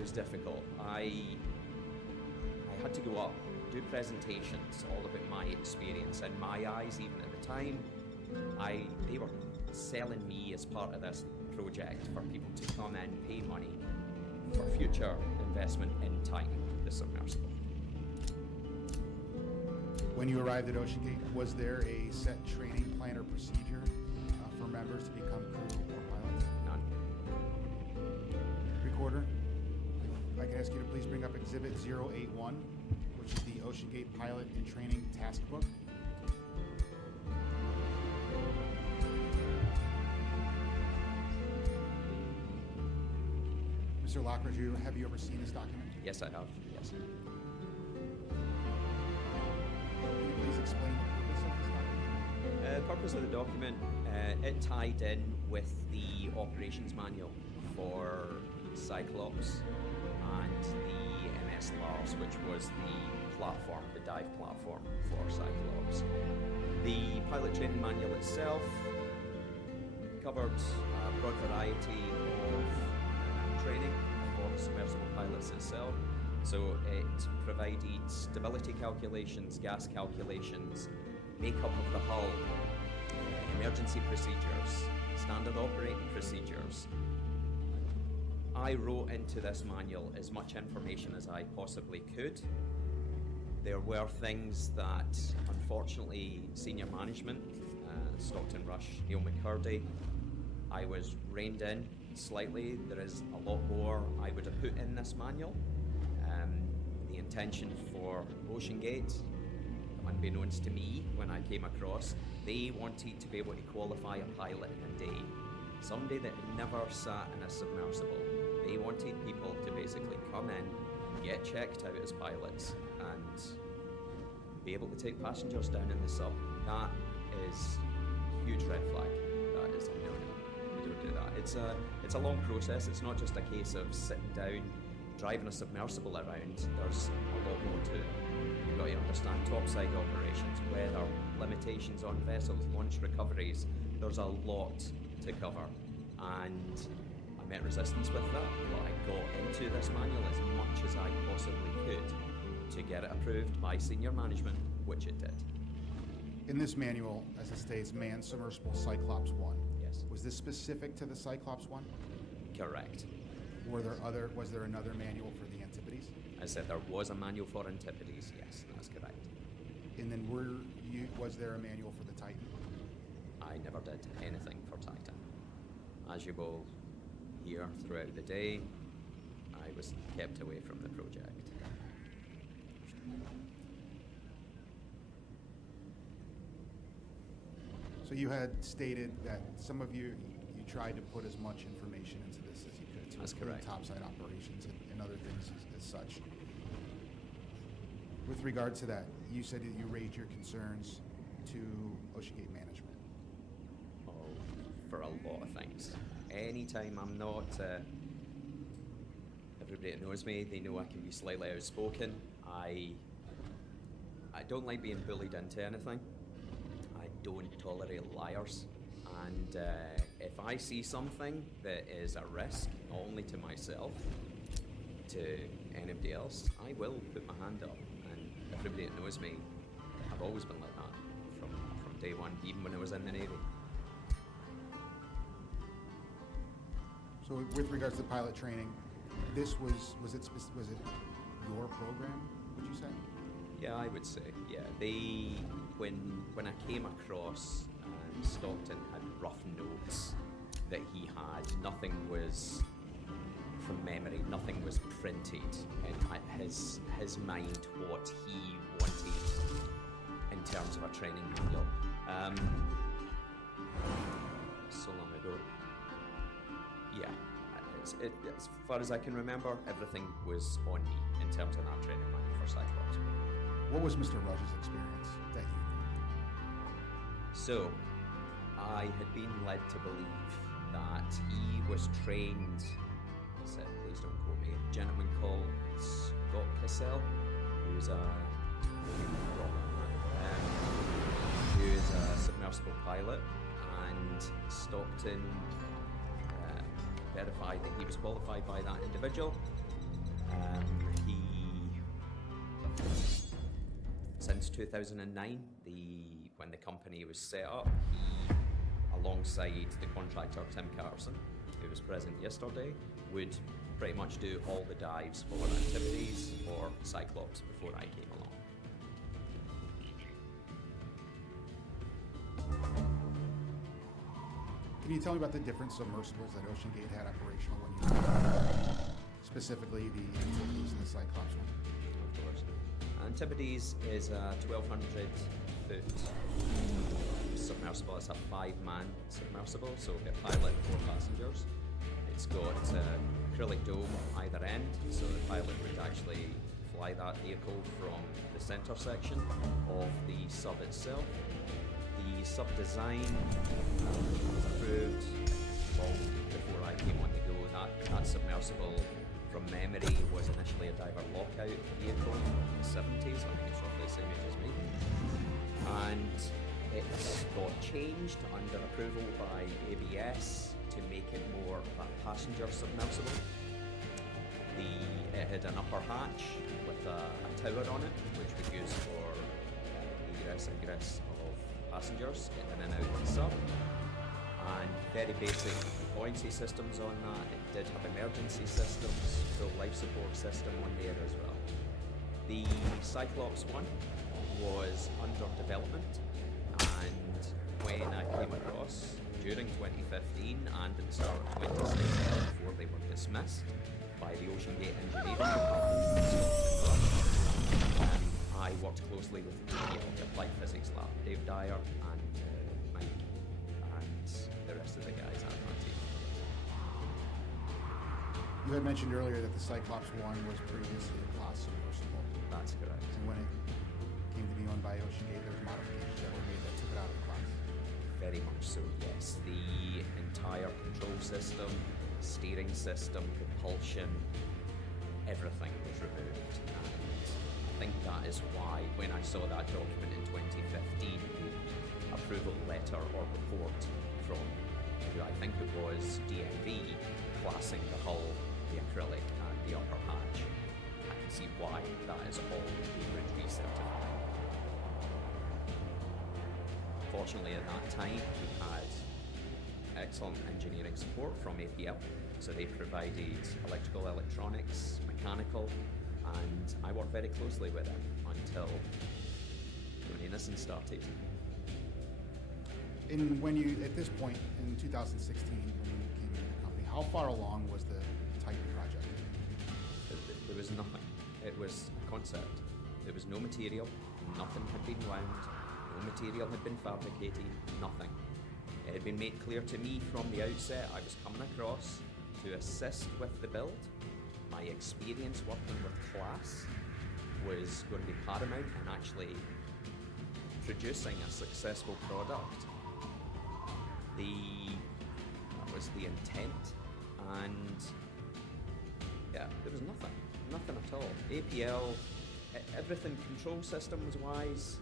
was difficult. I had to go up, do presentations all about my experience. In my eyes, even at the time, they were selling me as part of this project for people to come in, pay money for future investment in Titan, the submersible. When you arrived at Ocean Gate, was there a set training plan or procedure for members to become crew or pilots? None. Recorder, if I can ask you to please bring up Exhibit 081, which is the Ocean Gate Pilot and Training Task Book. Mr. Lockridge, have you ever seen this document? Yes, I have. Yes. Can you please explain the purpose of this document? Purpose of the document, it tied in with the operations manual for Cyclops and the MS Lars, which was the platform, the dive platform for Cyclops. The pilot training manual itself covered a broad variety of training for the submersible pilots itself. So it provided stability calculations, gas calculations, makeup of the hull, emergency procedures, standard operating procedures. I wrote into this manual as much information as I possibly could. There were things that, unfortunately, senior management, Stockton Rush, Neil McCurdy, I was reined in slightly. There is a lot more I would have put in this manual. The intention for Ocean Gate, unbeknownst to me when I came across, they wanted to be able to qualify a pilot in a day. Somebody that had never sat in a submersible. They wanted people to basically come in, get checked out as pilots, and be able to take passengers down in the sub. That is a huge red flag. That is no. We don't do that. It's a long process. It's not just a case of sitting down, driving a submersible around. There's a lot more to it. You've got to understand topside operations, weather, limitations on vessels, launch recoveries. There's a lot to cover, and I met resistance with that, but I got into this manual as much as I possibly could to get it approved by senior management, which it did. In this manual, as it states, manned submersible Cyclops 1. Yes. Was this specific to the Cyclops 1? Correct. Was there another manual for the Antipodes? I said there was a manual for Antipodes, yes, that's correct. And then was there a manual for the Titan? I never did anything for Titan. As you will hear throughout the day, I was kept away from the project. So you had stated that some of you tried to put as much information into this as you could to That's include correct. topside operations and other things as such. With regard to that, you said that you raised your concerns to OceanGate management. Oh, for a lot of things. Anytime I'm not, everybody that knows me, they know I can be slightly outspoken. I don't like being bullied into anything. I don't tolerate liars. And if I see something that is a risk, not only to myself, to anybody else, I will put my hand up. And everybody that knows me, I've always been like that from day one, even when I was in the Navy. So with regards to the pilot training, this was it your program, would you say? Yeah, I would say, yeah. When I came across Stockton had rough notes that he had, nothing was from memory, nothing was printed in his mind what he wanted in terms of a training manual. So long ago. Yeah, as far as I can remember, everything was on me in terms of that training manual for Cyclops. What was Mr. Rudge's experience that you So, I had been led to believe that he was trained, please don't quote me, a gentleman called Scott Cassell, who's a submersible pilot, and Stockton verified that he was qualified by that individual. Since 2009, when the company was set up, he, alongside the contractor Tim Carson, who was present yesterday, would pretty much do all the dives for activities for Cyclops before I came along. Can you tell me about the different submersibles that OceanGate had operational when you specifically the Antipodes and the Cyclops one? Of course. Antipodes is a 1,200 foot submersible. It's a 5-man submersible, so a pilot, 4 passengers. It's got acrylic dome either end, so the pilot would actually fly that vehicle from the center section of the sub itself. The sub design was approved long before I came on the go. That submersible, from memory, was initially a diver lockout vehicle from the 70s. I think it's roughly the same age as me. And it got changed under approval by ABS to make it more of a passenger submersible. It had an upper hatch with a tower on it, which was used for egress and ingress of passengers getting in and out of the sub. And very basic buoyancy systems on that. It did have emergency systems, full life support system on there as well. The Cyclops one was under development, and when I came across during 2015 and at the start of 2016, before they were dismissed by the OceanGate Engineering Department, I worked closely with the Applied Physics Lab, Dave Dyer and Mike, and the rest of the guys at my team. You had mentioned earlier that the Cyclops one was previously a class submersible. That's correct. And when it came to be owned by OceanGate, there were modifications that were made that took it out of class. Very much so, yes. The entire control system, steering system, propulsion, everything was removed. And I think that is why, when I saw that document in 2015, the approval letter or report from who I think it was DNV, classing the hull, the acrylic, and the upper hatch, I can see why that is all being recertified. Fortunately, at that time, we had excellent engineering support from APL, so they provided electrical, electronics, mechanical, and I worked very closely with them until Innocent started. And when you, at this point in 2016, when you came into the company, how far along was the Titan project? There was nothing. It was concept. There was no material, nothing had been wound, no material had been fabricated, nothing. It had been made clear to me from the outset I was coming across to assist with the build. My experience working with class was going to be paramount in actually producing a successful product. That was the intent, and yeah, there was nothing at all. APL, everything control systems wise,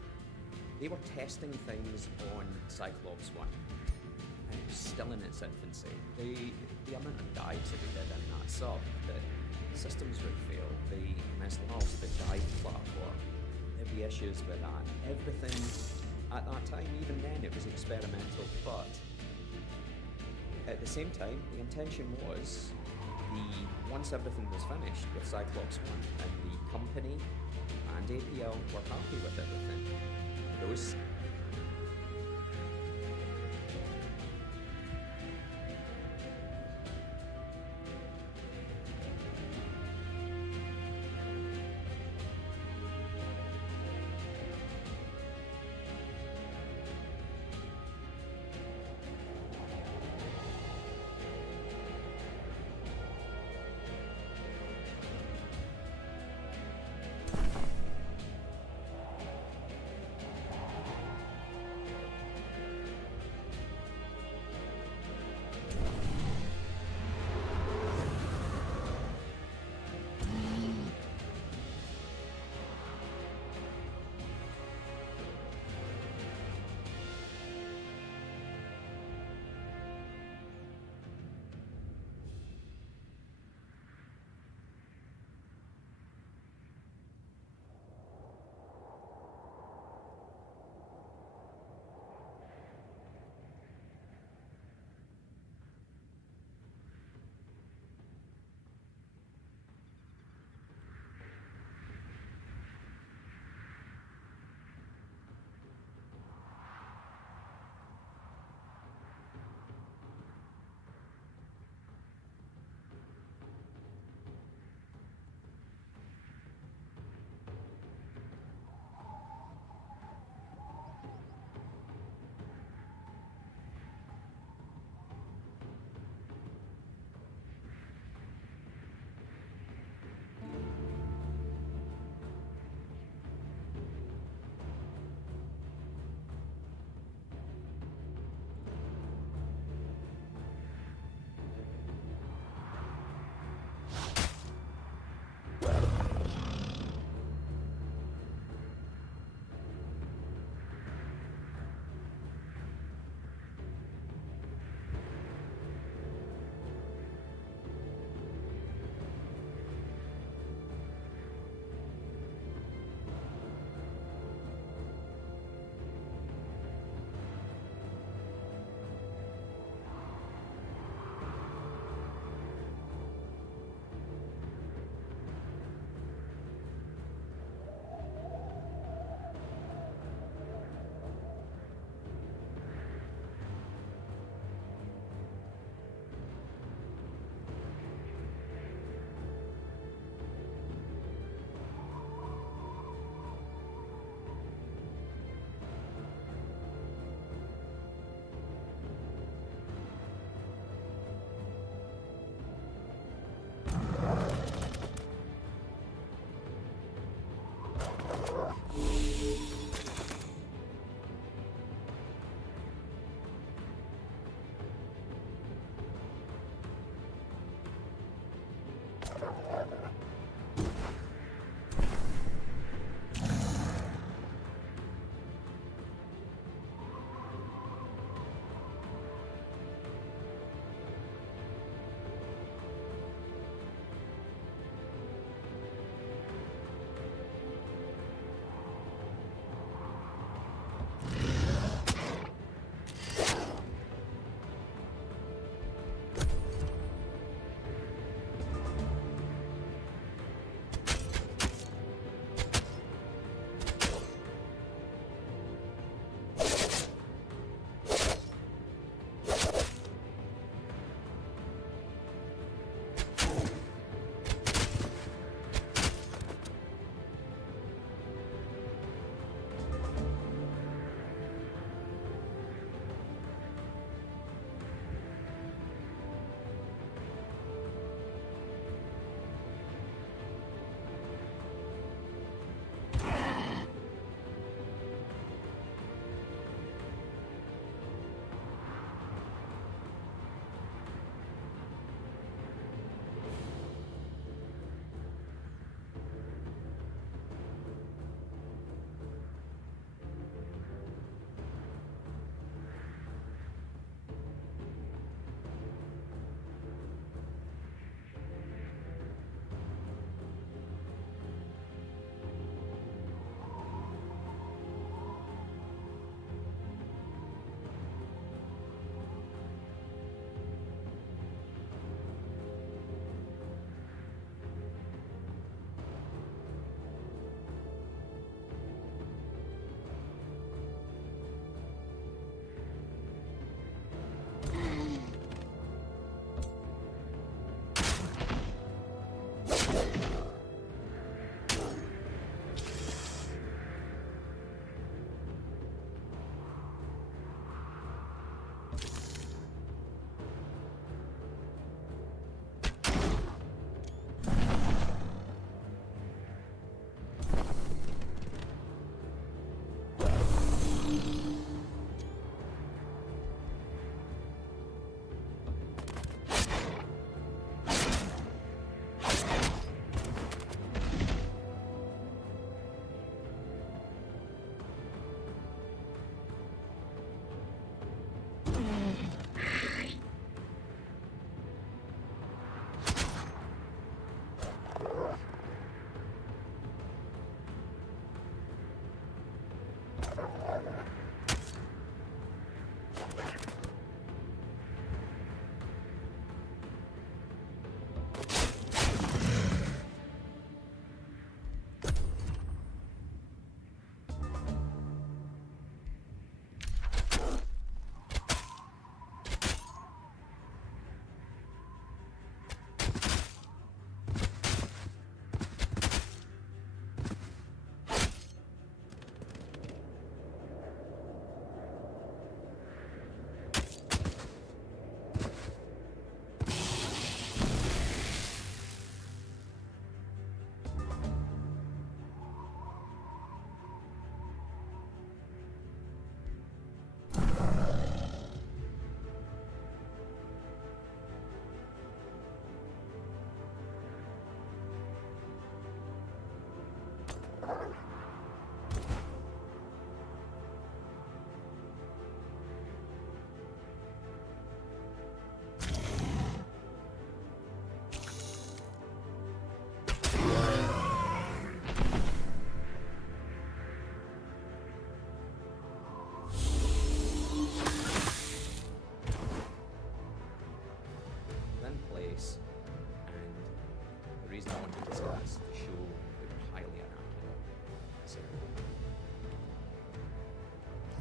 they were testing things on Cyclops 1. And it was still in its infancy. The amount of dives that we did in that sub, the systems would fail. The mislost, the dive platform, there'd be issues with that. Everything at that time, even then, it was experimental, but at the same time, the intention was once everything was finished with Cyclops 1 and the company and APL were happy with everything, those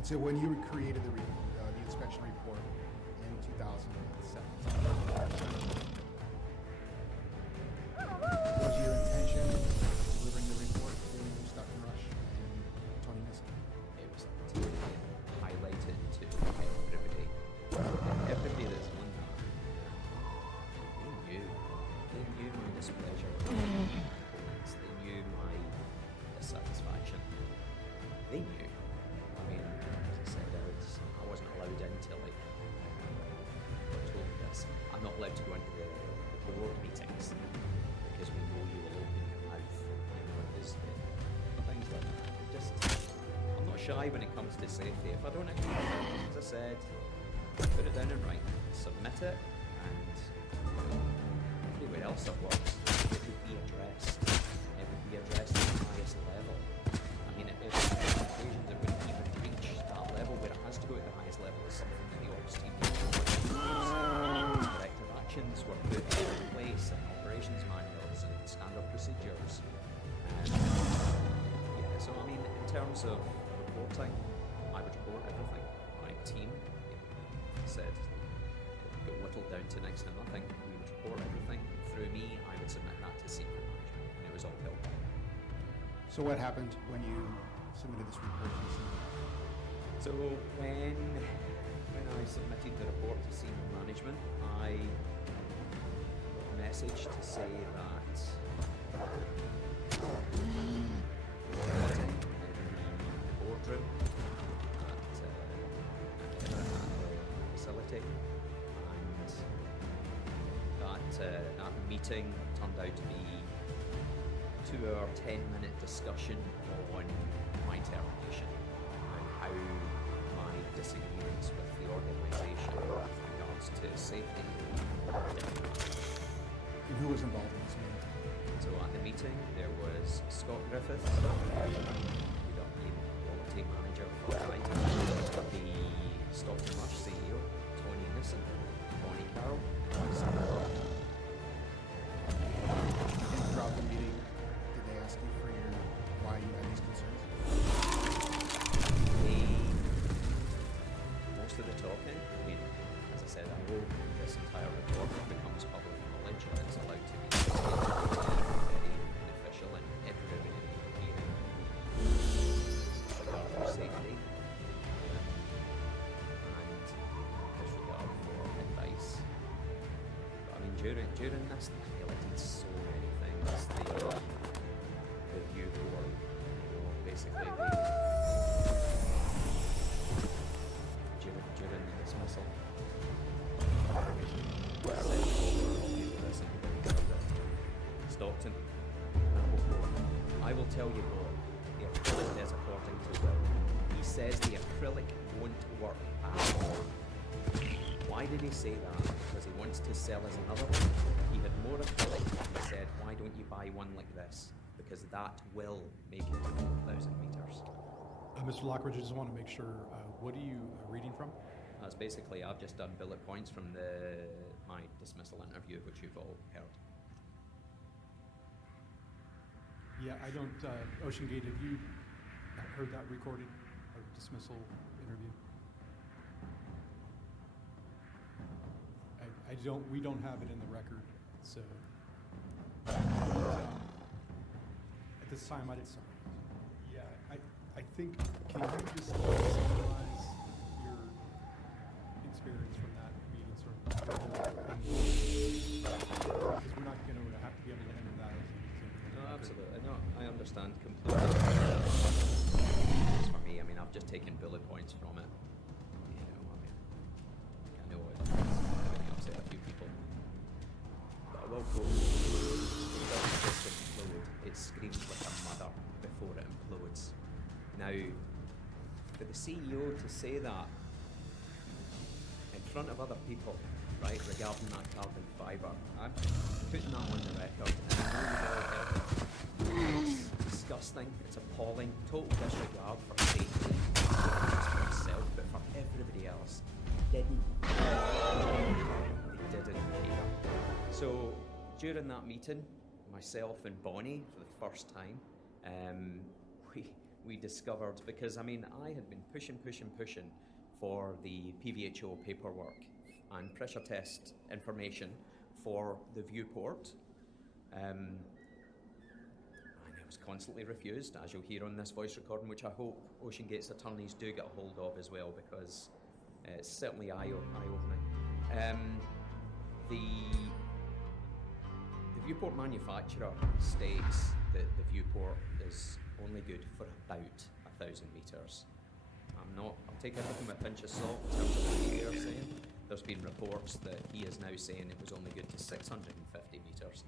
And so when you created the inspection report in 2007, was your intention delivering the report to Dr. Rush and Tony Nissen? It was to highlight it to everybody. Everybody that's on that, they knew my displeasure. They knew my dissatisfaction. They knew. I mean, as I said, I wasn't allowed into like told this. I'm not allowed to go into the board meetings because we know you will open your mouth. You know, there's things like that. I'm not shy when it comes to safety. If I don't agree with it, as I said, put it down in writing, submit it, and everywhere else I've worked, it would be addressed. It would be addressed at the highest level. I mean, if occasions it wouldn't even reach that level where it has to go at the highest level, is something that the ops team needs to do. Corrective actions were put in place in operations manuals and standard procedures. Yeah, so I mean, in terms of reporting, I would report everything. My team said it got whittled down to next to nothing. We would report everything. Through me, I would submit that to senior management, and it was all built up. So what happened when you submitted this report to the senior? So when I submitted the report to senior management, I got a message to say that meeting in the boardroom at the facility, and that meeting turned out to be 2-hour, 10-minute discussion on my termination and how my disagreements with the organisation with regards to safety. And who was involved in this meeting? So at the meeting there was Scott Griffith, the quality manager for Titan, the Stockton Rush CEO, Tony Nissen, Bonnie Carroll, and myself. And throughout the meeting, did they ask you for why you had these concerns? Most of the talking, I mean, as I said, I hope this entire report becomes public knowledge and it's allowed to be very beneficial and everybody hearing regard for safety and disregard for advice. But I mean, during this, they highlighted so many things. The review board, you know, basically during the dismissal. Stockton. I will tell you both, the acrylic is according to Will. He says the acrylic won't work at all. Why did he say that? Because he wants to sell us another one. He had more acrylic and he said, why don't you buy one like this? Because that will make it 4,000 meters. Mr. Lockridge, I just want to make sure, what are you reading from? That's basically, I've just done bullet points from my dismissal interview, which you've all heard. Yeah, I don't, Ocean Gate, have you heard that recorded dismissal interview? We don't have it in the record, so. At this time, I did some. Yeah, I think, can you just summarize your experience from that meeting, sort of? Because we're not going to have to be able to enter that as a No, absolutely. No, I understand completely. As for me, I mean, I've just taken bullet points from it. You know, I know it really upset a few people. But I will quote, it doesn't just implode, it screams like a mother before it implodes. Now, for the CEO to say that in front of other people, right, regarding that carbon fibre, I'm putting that on the record, and I know you've all heard it. It's disgusting, it's appalling, total disregard for safety, not just for himself, but for everybody else. They didn't care. So, during that meeting, myself and Bonnie, for the first time, we discovered, because I mean, I had been pushing for the PVHO paperwork and pressure test information for the viewport. And it was constantly refused, as you'll hear on this voice recording, which I hope Ocean Gate's attorneys do get a hold of as well, because it's certainly eye-opening. The viewport manufacturer states that the viewport is only good for about 1,000 meters. I'll take everything with a pinch of salt in terms of what they're saying. There's been reports that he is now saying it was only good to 650 meters.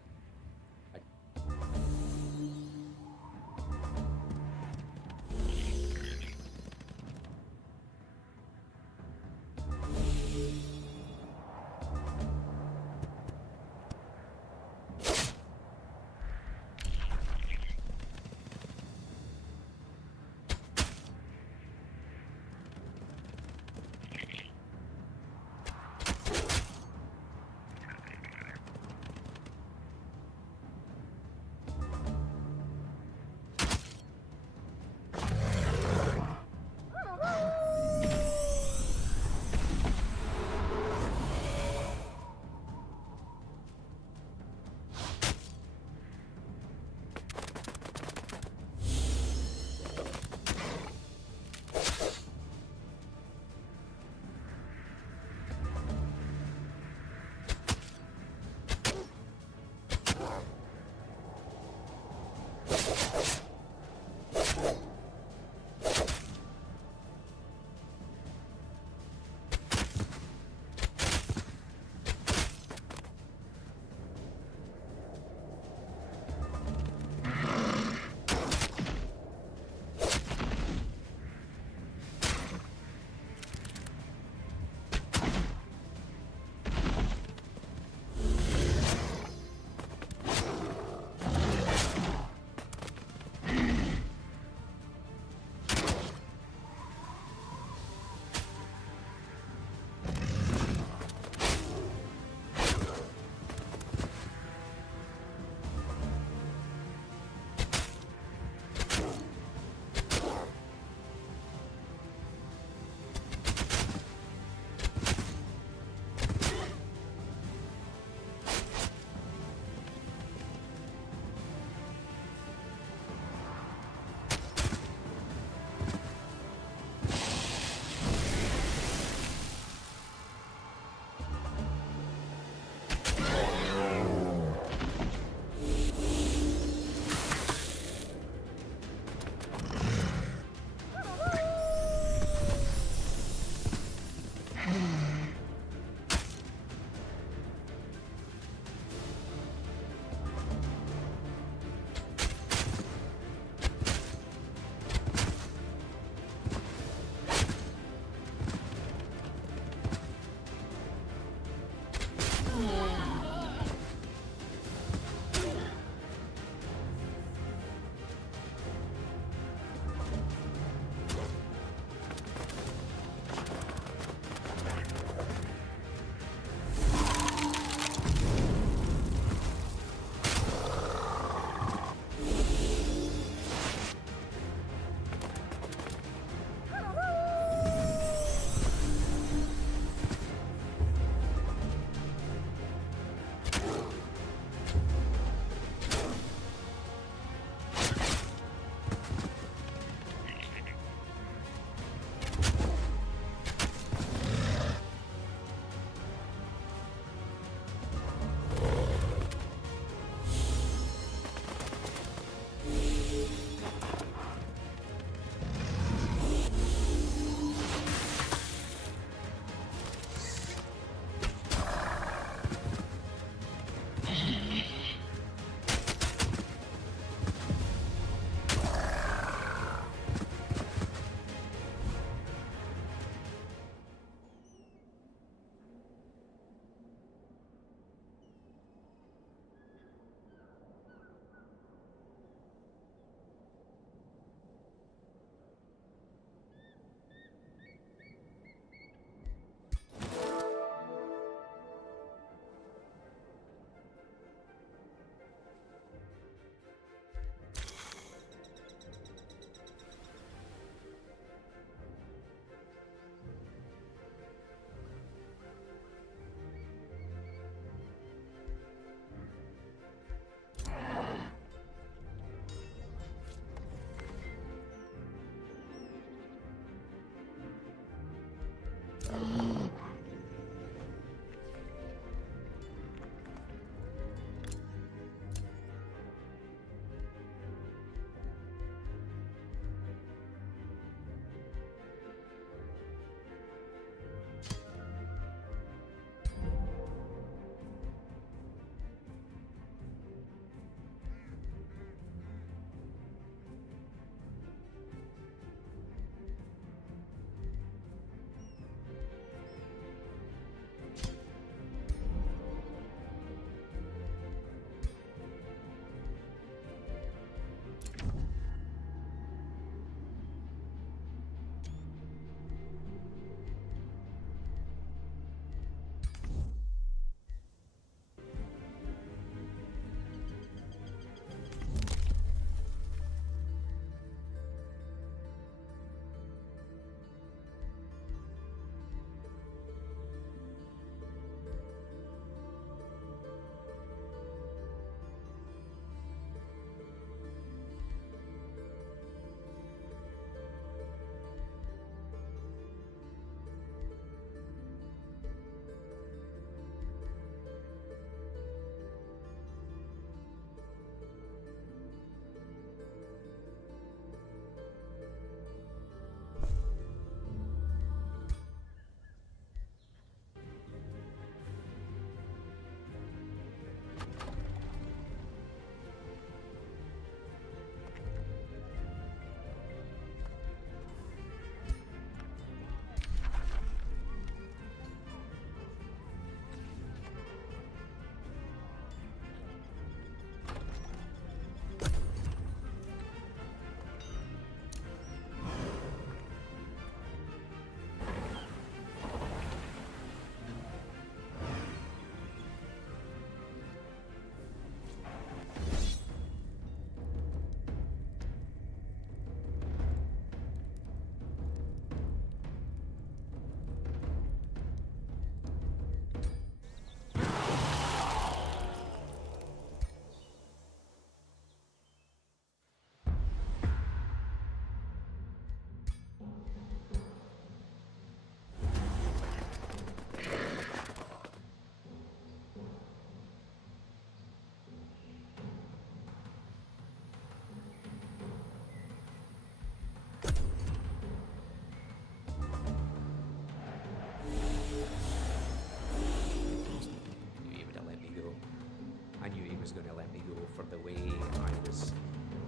Was going to let me go for the way I was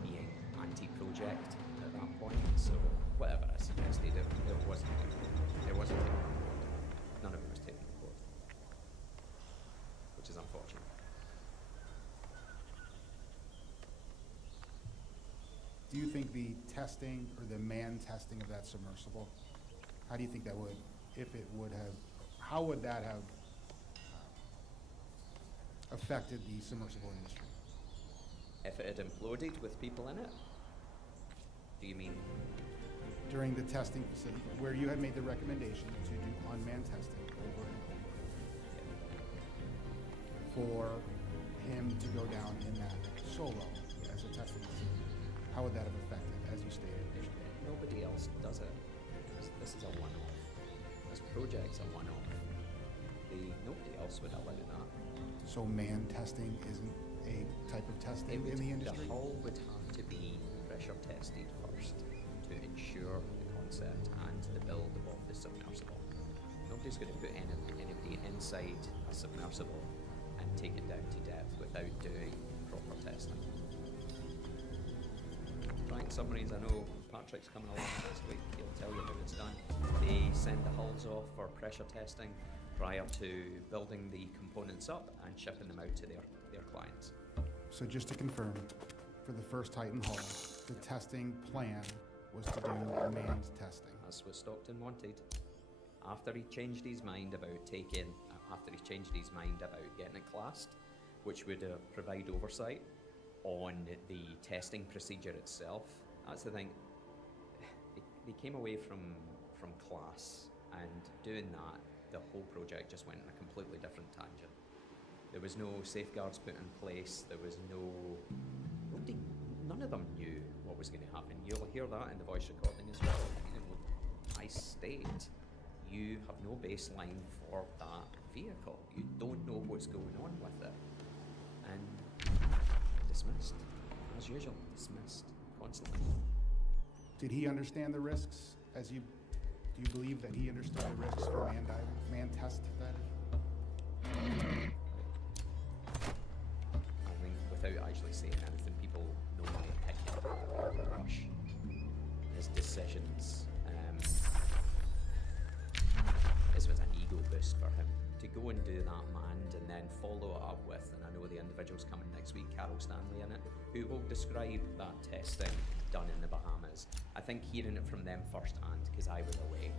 being anti-project at that point. So whatever I suggested, it wasn't taken on board. None of it was taken on board, which is unfortunate. Do you think the testing or the man testing of that submersible, how do you think that would, if it would have, how would that have affected the submersible industry? If it had imploded with people in it? Do you mean? During the testing facility, where you had made the recommendation to do unmanned testing over and over for him to go down in that solo as a testing facility, how would that have affected, as you stated? Nobody else does it. This is a one-off. This project's a one-off. Nobody else would allow that. So man testing isn't a type of testing in the industry? The hull would have to be pressure tested first to ensure the concept and the build of the submersible. Nobody's going to put anybody inside a submersible and take it down to depth without doing proper testing. Right, submarines, I know Patrick's coming along this week, he'll tell you how it's done. They send the hulls off for pressure testing prior to building the components up and shipping them out to their clients. So just to confirm, for the first Titan hull, the testing plan was to do manned testing. As was Stockton wanted. After he changed his mind about getting it classed, which would provide oversight on the testing procedure itself. That's the thing. They came away from class, and doing that, the whole project just went in a completely different tangent. There was no safeguards put in place. There was none of them knew what was going to happen. You'll hear that in the voice recording as well. I state, you have no baseline for that vehicle. You don't know what's going on with it. And dismissed. As usual, dismissed constantly. Did he understand the risks as you? Do you believe that he understood the risks for man diving, man test that is? I think without actually saying anything, people know my opinion about Rush. His decisions. This was an ego boost for him. To go and do that manned and then follow it up with, and I know the individual's coming next week, Carol Stanley in it, who will describe that testing done in the Bahamas. I think hearing it from them firsthand, because I was away,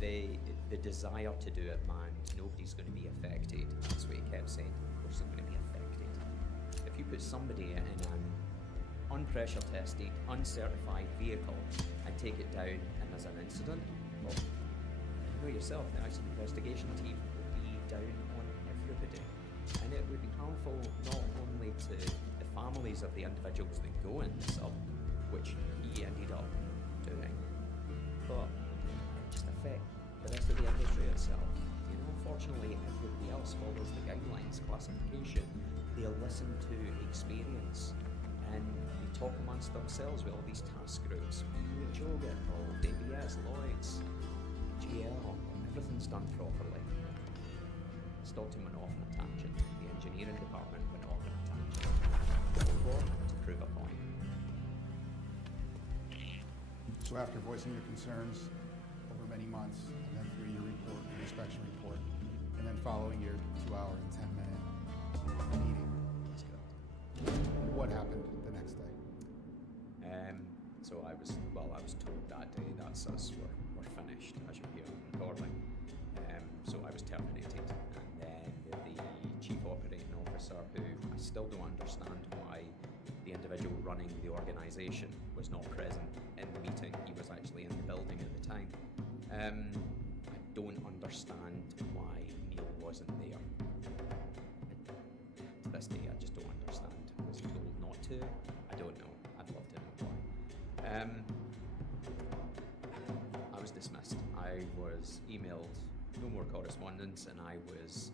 the desire to do it manned, nobody's going to be affected. That's what he kept saying. Of course, they're going to be affected. If you put somebody in an unpressure tested, uncertified vehicle and take it down and there's an incident, well, you know yourself, the accident investigation team would be down on everybody. And it would be harmful not only to the families of the individuals that go in the sub, which he ended up doing, but just affect the rest of the industry itself. You know, unfortunately, everybody else follows the guidelines, classification. They'll listen to experience, and they talk amongst themselves with all these task groups. WHO get involved, ABS, Lloyd's, GL, everything's done properly. Stockton went off on a tangent. The engineering department went off on a tangent. To prove a point. So after voicing your concerns over many months, and then through your report, your inspection report, and then following your 2-hour and 10-minute meeting, what happened the next day? So I was told that day that's us, we're finished, as you hear recording. So I was terminated, and then the chief operating officer, who I still don't understand why the individual running the organisation was not present in the meeting. He was actually in the building at the time. I don't understand why Neil wasn't there. To this day, I just don't understand. Was he told not to? I don't know. I'd love to know why. I was dismissed. I was emailed no more correspondence, and I was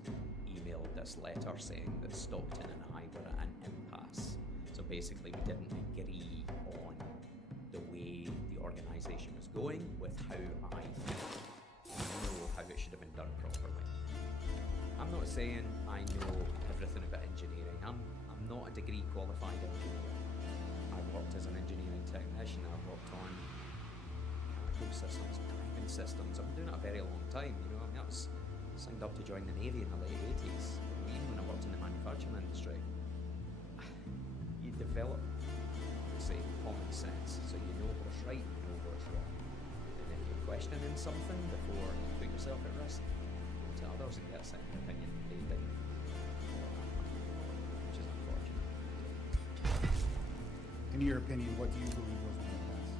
emailed this letter saying that Stockton and I were at an impasse. So basically, we didn't agree on the way the organisation was going with how I know how it should have been done properly. I'm not saying I know everything about engineering. I'm not a degree qualified engineer. I've worked as an engineering technician. I've worked on mechanical systems, driving systems. I've been doing it a very long time. You know, I mean, I was signed up to join the Navy in the late 80s. Even when I worked in the manufacturing industry, you develop, say, common sense, so you know what's right, you know what's wrong. And if you're questioning something before you put yourself at risk, go to others and get a second opinion. They didn't, which is unfortunate. In your opinion, what do you believe was the impasse?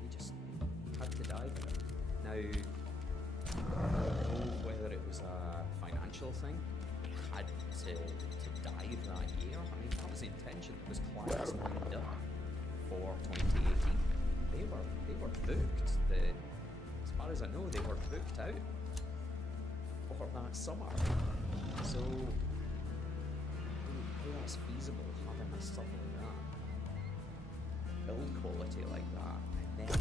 We just had to dive in it. Now, I don't know whether it was a financial thing. We had to dive that year. I mean, that was the intention. It was clients lined up for 2018. They were booked. As far as I know, they were booked out for that summer. So, how that's feasible, having a sub like that, build quality like that, and then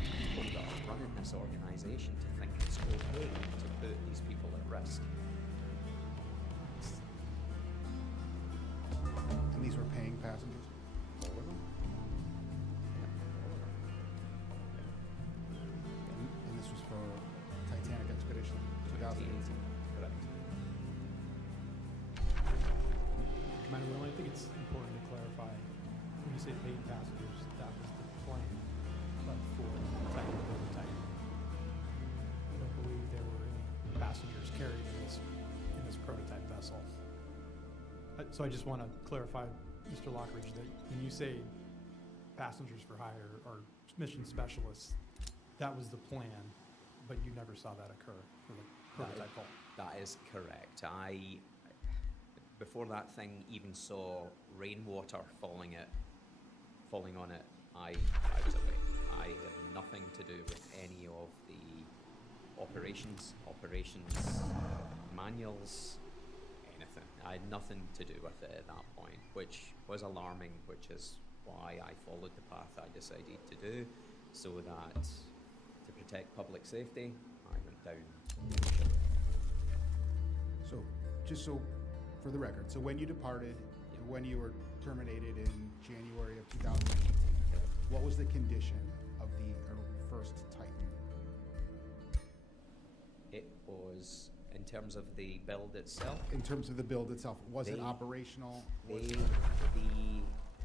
people that are running this organisation to think it's okay to put these people at risk. And these were paying passengers? All of them? Yeah, all of them. And this was for Titanic Expedition 2018? Correct. Commander Will, I think it's important to clarify, when you say paid passengers, that was the plan, but for the type of prototype. I don't believe there were any passengers carried in this prototype vessel. So I just want to clarify, Mr. Lockridge, that when you say passengers for hire or mission specialists, that was the plan, but you never saw that occur for the prototype hull. That is correct. Before that thing even saw rainwater falling on it, I was away. I had nothing to do with any operations manuals, anything. I had nothing to do with it at that point, which was alarming, which is why I followed the path I decided to do, so that to protect public safety, I went down the OSHA route. So, just so for the record, so when you departed, when you were terminated in January of 2018, what was the condition of the first Titan? It was, in terms of the build itself, In terms of the build itself, was it They- operational? Was they, it-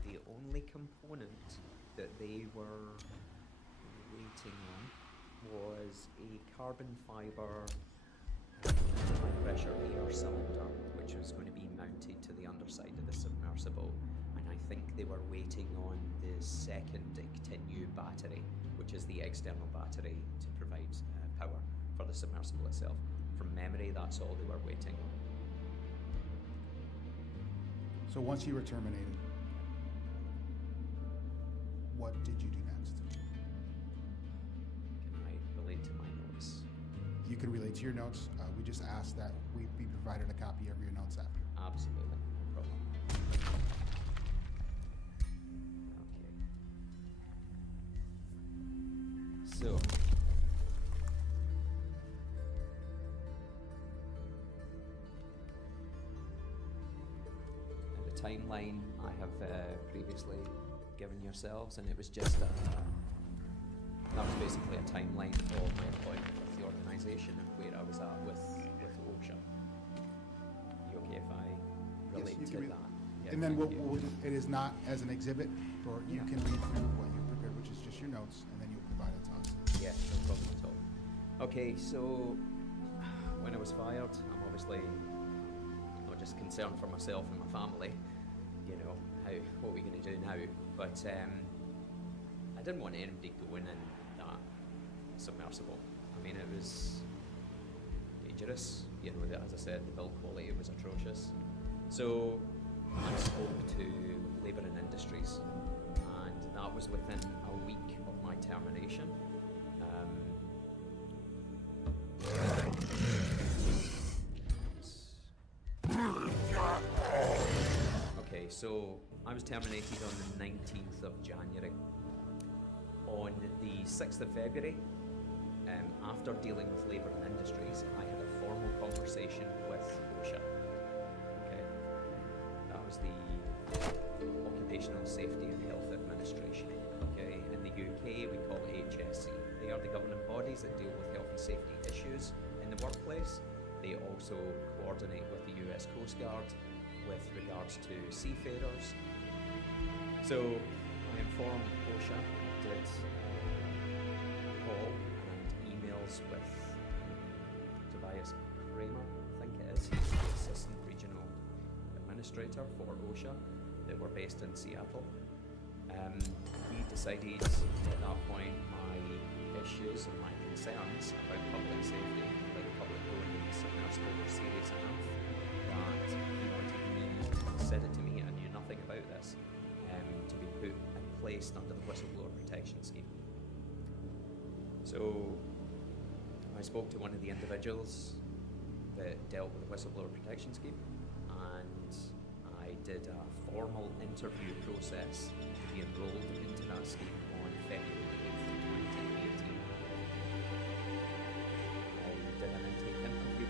the only component that they were waiting on was a carbon fiber high pressure air cylinder, which was going to be mounted to the underside of the submersible. And I think they were waiting on the second Continue battery, which is the external battery to provide power for the submersible itself. From memory, that's all they were waiting on. So once you were terminated, what did you do next? Can I relate to my notes? You can relate to your notes. We just asked that we be provided a copy of your notes after. Absolutely, no problem. Okay. So, and the timeline I have previously given yourselves, and it was just that was basically a timeline of my employment with the organisation and where I was at with OSHA. You okay if I relate you to can read- that? Yeah, And then thank you. it is not as an exhibit, for you Yeah. can read through what you prepared, which is just your notes, and then you'll provide it to us. Yeah, no problem at all. Okay, so when I was fired, I'm obviously not just concerned for myself and my family, you know, what are we going to do now? But I didn't want anybody going in that submersible. I mean, it was dangerous, you know, as I said, the build quality was atrocious. So I spoke to Labour and Industries, and that was within a week of my termination. Okay, so I was terminated on the 19th of January. On the 6th of February, after dealing with Labour and Industries, I had a formal conversation with OSHA. Okay, that was the Occupational Safety and Health Administration. Okay, in the UK we call it HSE. They are the governing bodies that deal with health and safety issues in the workplace. They also coordinate with the US Coast Guard with regards to seafarers. So I informed OSHA, did call and emails with Tobias Kramer, I think it is. He's the Assistant Regional Administrator for OSHA that were based in Seattle. He decided at that point my issues and my concerns about public safety, about the public going into the submersible, were serious enough that he wanted me, said it to me, I knew nothing about this, to be put and placed under the whistleblower protection scheme. So I spoke to one of the individuals that dealt with the whistleblower protection scheme, and I did a formal interview process to be enrolled into that scheme on February 8th, 2018. I did an intake interview.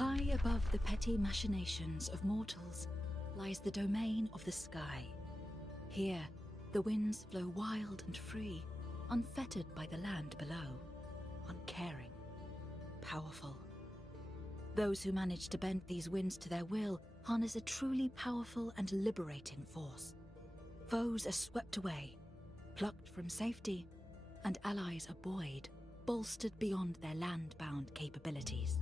High above the petty machinations of mortals lies the domain of the sky. Here, the winds flow wild and free, unfettered by the land below, uncaring, powerful. Those who manage to bend these winds to their will harness a truly powerful and liberating force. Foes are swept away, plucked from safety, and allies are buoyed, bolstered beyond their land-bound capabilities.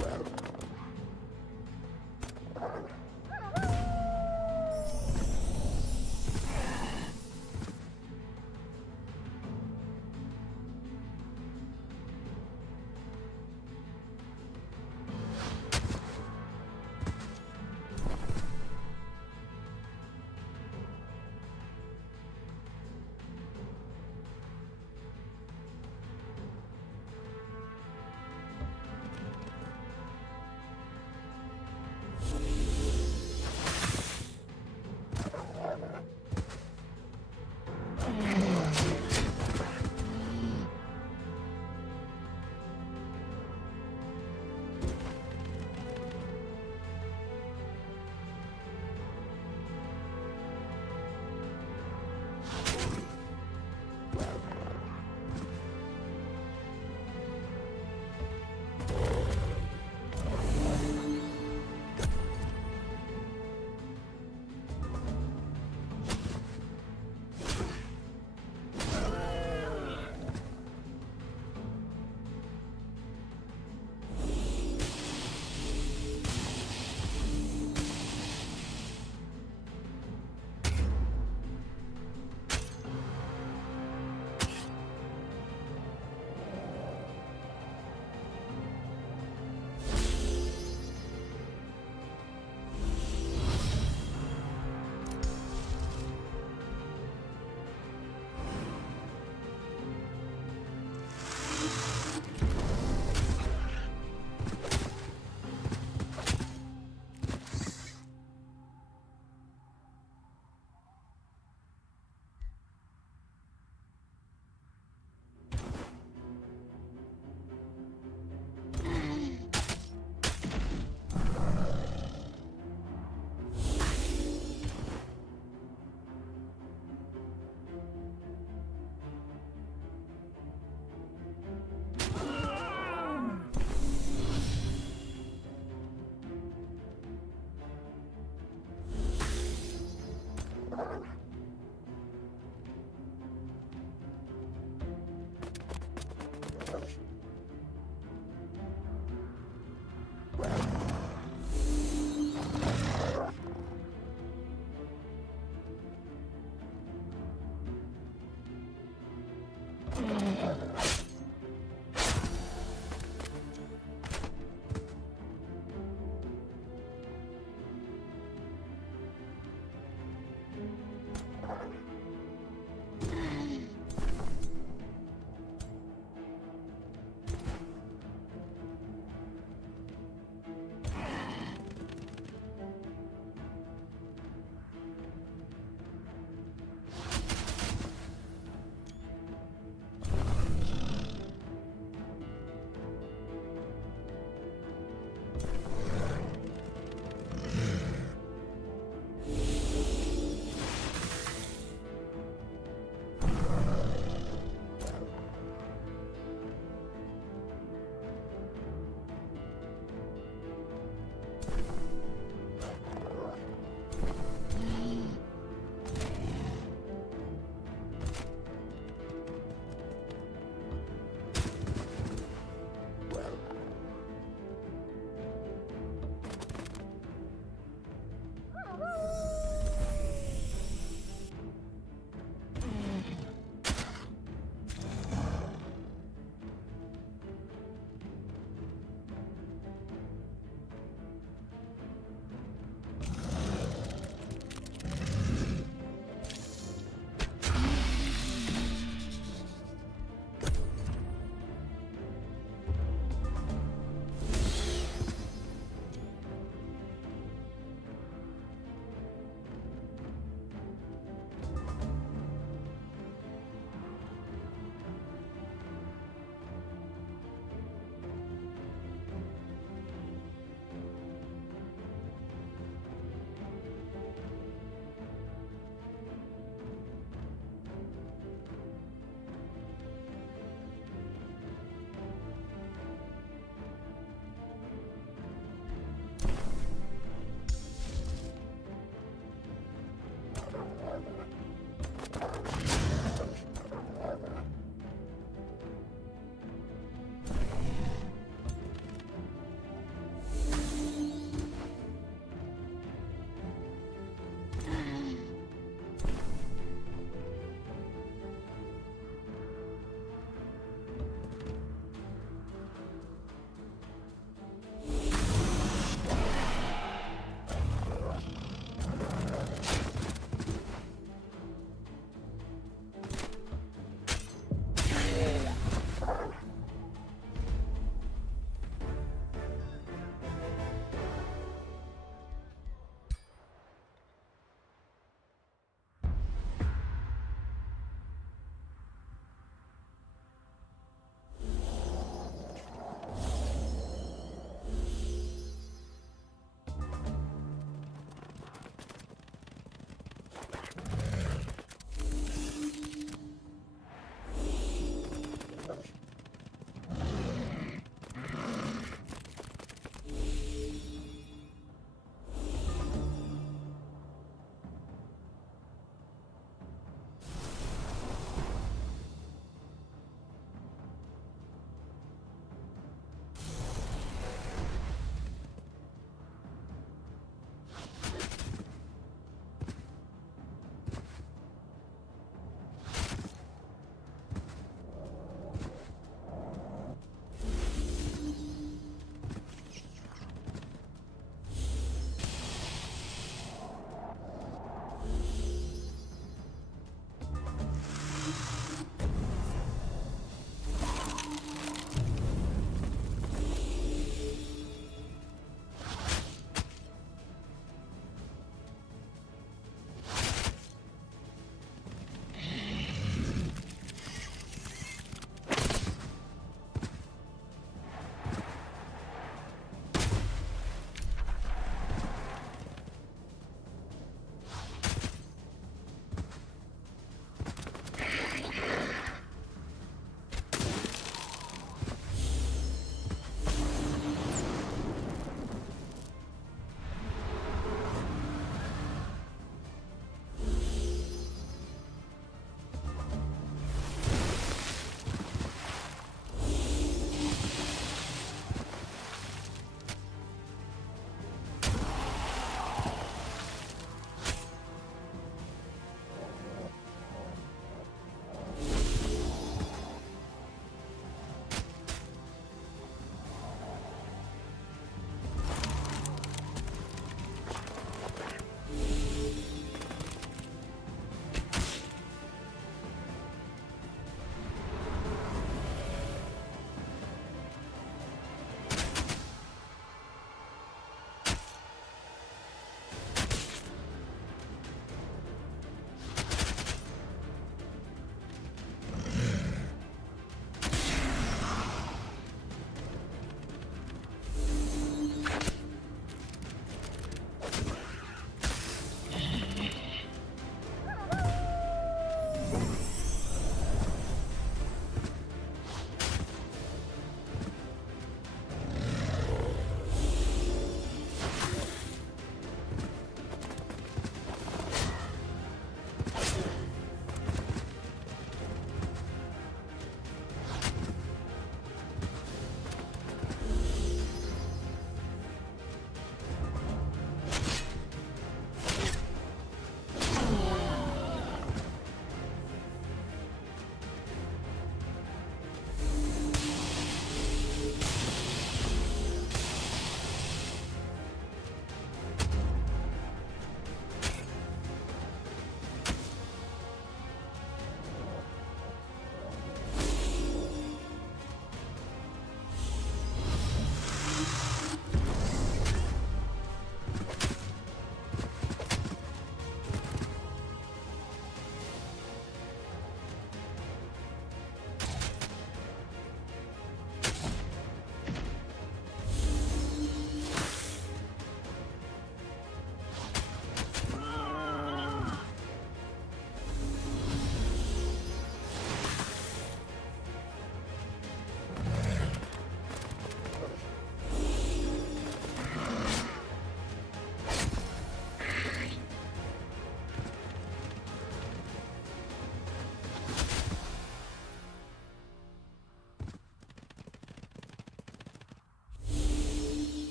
Where